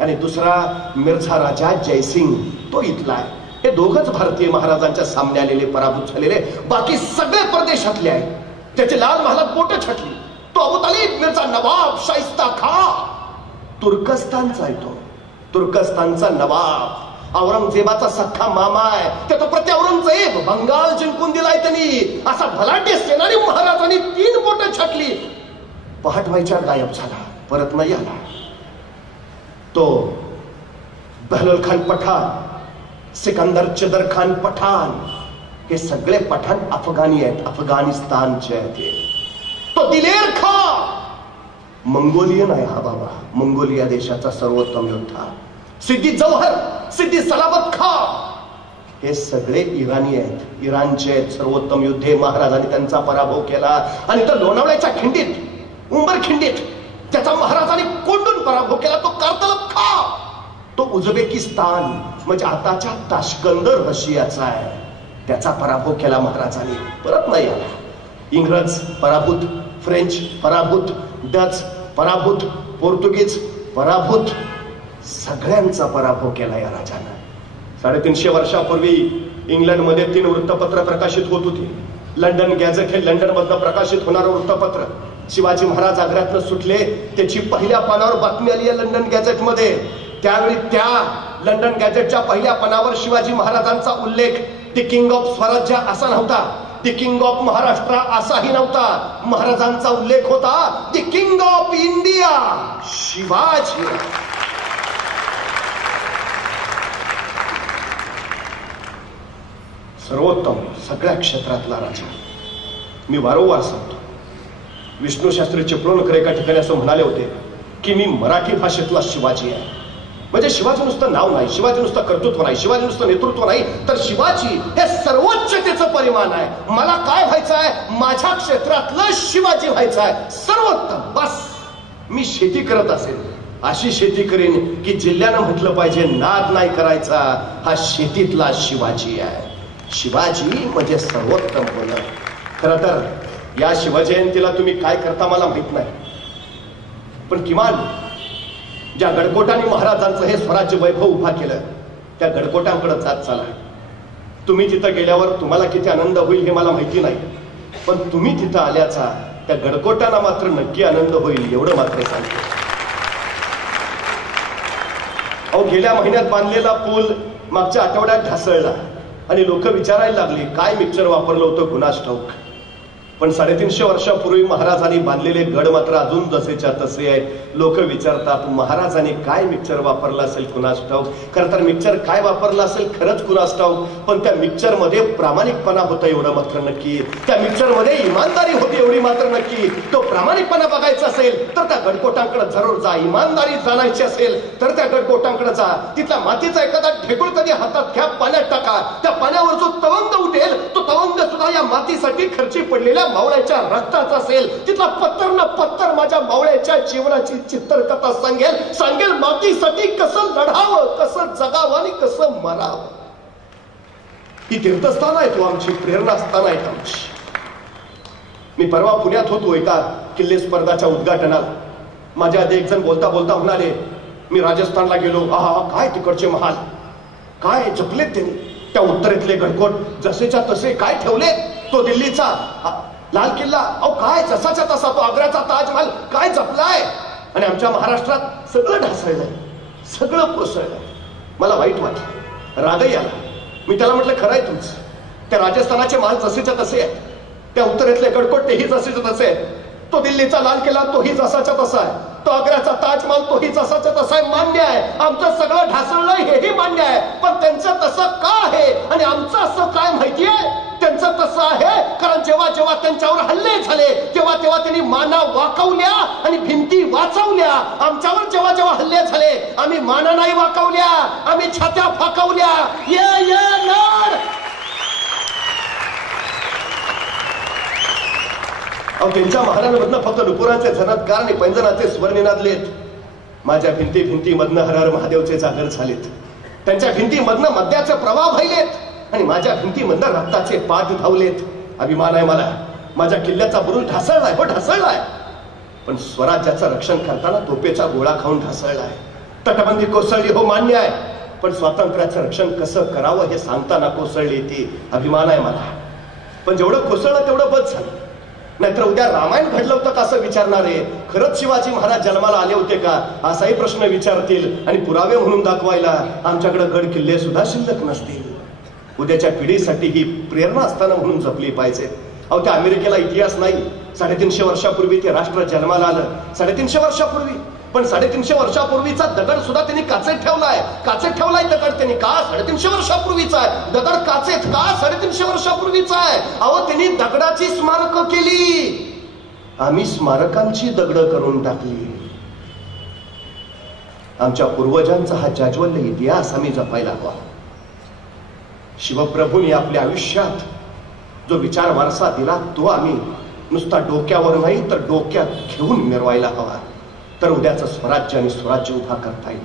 आणि दुसरा मिर्झा राजा जयसिंग, तो इथला आहे. हे 2च भारतीय महाराजांच्या सामने आलेले, पराभूत झालेले. बाकी सगळे परदेशातले आहेत. त्याचे लाल महालात बोट छाटली. तो अबू तालिब मिर्झा नवाब शाइस्ता खान, तुर्कस्तानचा आहे तो, तुर्कस्तानचा नवाब. औरंगजेबाचा सख्खा मामा आहे. त्या तो प्रति औरंगजेब बंगाल जिंकून दिलाय त्यांनी. असा भलाटे सेनानी महाराजांनी 3 बोटं छाटली. पहाट व्हायच्या गायब झाला, परत नाही आला. तो बहलोल खान पठाण, सिकंदर चदर खान पठाण, हे सगळे पठाण अफगाणी आहेत, अफगाणिस्तानचे आहेत. तो दिलेर खान मंगोलियन आहे हा बाबा, मंगोलिया देशाचा सर्वोत्तम योद्धा. सिद्दी जौहर, सिद्दी सलाबत खान, हे सगळे इराणी आहेत, इराणचे आहेत, सर्वोत्तम योद्धे. महाराजांनी त्यांचा पराभव केला आणि तो लोणावळ्याच्या खिंडीत, उंबर खिंडीत त्याचा महाराजांनी कोंडून पराभव केला. तो कारतलब खान, तो उझबेकिस्तान म्हणजे आताच्या ताश्कंद रशियाचा आहे, त्याचा पराभव केला महाराजांनी. परत नाही आला. इंग्रज पराभूत, फ्रेंच पराभूत, डच पराभूत, पोर्तुगीज पराभूत, सगळ्यांचा पराभव केला या राजानं. 350 वर्षापूर्वी इंग्लंडमध्ये 3 वृत्तपत्र प्रकाशित होत होती. लंडन गॅझेट हे लंडन मधनं प्रकाशित होणारं वृत्तपत्र. शिवाजी महाराज आग्र्यातनं सुटले त्याची पहिल्या पानावर बातमी आली आहे लंडन गॅझेटमध्ये. त्यावेळी त्या लंडन गॅझेटच्या पहिल्या पानावर शिवाजी महाराजांचा उल्लेख द किंग ऑफ स्वराज्य असा नव्हता, द किंग ऑफ महाराष्ट्र असाही नव्हता. महाराजांचा उल्लेख होता the king of India Shivaji. सर्वोत्तम, सगळ्या क्षेत्रातला राजा. मी वारंवार सांगतो, विष्णू शास्त्री चिपळूणकर एका ठिकाणी असं म्हणाले होते की मी मराठी भाषेतला शिवाजी आहे. म्हणजे शिवाजी नुसतं नाव नाही, शिवाजी नुसतं कर्तृत्व नाही, शिवाजी नुसतं नेतृत्व नाही, तर शिवाजी हे सर्वोच्चतेचं परिमाण आहे. मला काय व्हायचं आहे? माझ्या क्षेत्रातलं शिवाजी व्हायचं आहे, सर्वोत्तम. बस मी शेती करत असेल, अशी शेती करेन की जिल्ह्यानं म्हटलं पाहिजे नाद नाही करायचा, हा शेतीतला शिवाजी आहे. शिवाजी म्हणजे सर्वोत्तम होणं. खरं तर या शिवजयंतीला तुम्ही काय करता मला माहित नाही, पण किमान ज्या गडकोटाने महाराजांचं हे स्वराज्य वैभव उभा केलं त्या गडकोटांकडे जात चला. तुम्ही तिथं गेल्यावर तुम्हाला किती आनंद होईल हे मला माहिती नाही, पण तुम्ही तिथं आल्याचा त्या गडकोटांना मात्र नक्की आनंद होईल एवढं मात्र सांगतो. अहो, गेल्या महिन्यात बांधलेला पूल मागच्या आठवड्यात ढासळला आणि लोक विचारायला लागली काय मिक्सर वापरलं होतं कुणास ठाऊक. पण 350 वर्षापूर्वी महाराजांनी बांधलेले गड मात्र अजून जसेच्या तसे आहेत. लोक विचारतात महाराजांनी काय मिक्सर वापरला असेल कुणास ठाऊक. खरं तर मिक्सर काय वापरला असेल खरंच कुणास ठाऊक, पण त्या मिक्सर मध्ये प्रामाणिकपणा होता एवढं मात्र नक्की. त्या मिक्सर मध्ये इमानदारी होती एवढी मात्र नक्की. तो प्रामाणिकपणा बघायचा असेल तर त्या गडकोटांकडे जरूर जा. इमानदारी जाणायची असेल तर त्या गडकोटांकडे जा. तिथला मातीचा एखादा ढेकूळ कधी हातात घ्या, पाण्यात टाका. त्या पाण्यावर जो तवंग उठेल तो तवंग सुद्धा या मातीसाठी खर्ची पडलेल्या मावळ्याच्या रक्ताचा असेल. तिथला पत्तर ना पत्तर माझ्या मावळ्याच्या जीवनाची चित्रकथा सांगेल मातीसाठी कसं लढावं, कसं जगावं आणि कसं मरावं. ही तीर्थस्थान आहे, तो आमची प्रेरणास्थान आहेत आमची. मी परवा पुण्यात होतो एका किल्ले स्पर्धाच्या उद्घाटनाला. माझ्या आधी एक जण बोलता बोलता म्हणाले मी राजस्थानला गेलो, आहा काय तिकडचे महाल, काय जपलेत त्यांनी. त्या उत्तरेतले गडकोट जसेच्या तसे काय ठेवले. तो दिल्लीचा लाल किल्ला, अहो काय जसाच्या तसा. तो आग्र्याचा ताजमहल काय जपलाय. आणि आमच्या महाराष्ट्रात सगळं ढासळलंय, सगळं कोसळलंय. मला वाईट वाटलं, रागही आला. मी त्याला म्हटलं खरंय तुमचं, त्या राजस्थानाचे महाल जसेच्या तसे आहेत, त्या उत्तरेतले गडकोट तेही जसेच्या तसे आहेत, तो दिल्लीचा लाल किल्ला तोही जसाच्या तसा आहे, तो आग्र्याचा ताजमहल तोही जसाच्या तसा आहे. मान्य आहे आमचं सगळं ढासळलंय, हेही मान्य आहे. पण त्यांचं तसं का आहे आणि आमचं असं काय माहितीये. त्यांचं तसं आहे कारण जेव्हा जेव्हा त्यांच्यावर हल्ले झाले तेव्हा तेव्हा त्यांनी माना वाकवल्या आणि भिंती वाचवल्या. आमच्यावर जेव्हा जेव्हा हल्ले झाले आम्ही माना नाही वाकवल्या, आम्ही छात्या फाकवल्या. त्यांच्या महाराजांमधनं फक्त नुपुरांचे झनत्कार आणि पैंजनाचे स्वर निनादलेत. माझ्या भिंती मधनं हर हर महादेवचे जागर झालेत. त्यांच्या भिंतीमधनं मद्याचे प्रवाह व्हायलेत आणि माझ्या भिंतीमधनं रक्ताचे पाठ धावलेत. अभिमान आहे मला, माझ्या किल्ल्याचा बुरुज ढासळलाय, हो ढासळलाय, पण स्वराज्याचं रक्षण करताना तोपेचा गोळा खाऊन ढासळलाय. तटबंदी कोसळली, हो मान्य आहे, पण स्वातंत्र्याचं रक्षण कसं करावं हे सांगताना कोसळली ती. अभिमान आहे मला. पण जेवढं कोसळलं तेवढं बस झालं. नाहीतर उद्या रामायण घडलं होतं का असं विचारणारे, खरंच शिवाजी महाराज जन्माला आले होते का असाही प्रश्न विचारतील आणि पुरावे म्हणून दाखवायला आमच्याकडे गड किल्ले सुद्धा शिल्लक नसतील. उद्याच्या पिढीसाठी ही प्रेरणा असताना म्हणून जपली पाहिजे. अहो त्या अमेरिकेला इतिहास नाही. 350 वर्षापूर्वी ते राष्ट्र जन्माला आलं, 350 वर्षापूर्वी. पण 350 वर्षापूर्वीचा दगड सुद्धा त्यांनी काचेत ठेवलाय दगड त्यांनी. का 350 वर्षापूर्वीचा आहे दगड काचेत, का 350 वर्षापूर्वीचा आहे. अहो त्यांनी दगडाची स्मारकं केली, आम्ही स्मारकांची दगड करून टाकली. आमच्या पूर्वजांचा हा जाज्वल्य इतिहास आम्ही जपायला हवा. शिवप्रभूंनी आपल्या आयुष्यात जो विचार वारसा दिला तो आम्ही नुसता डोक्यावर नाही तर डोक्यात घेऊन मिरवायला हवा. तर उद्याचं स्वराज्य आणि स्वराज्य उभा करता येईल.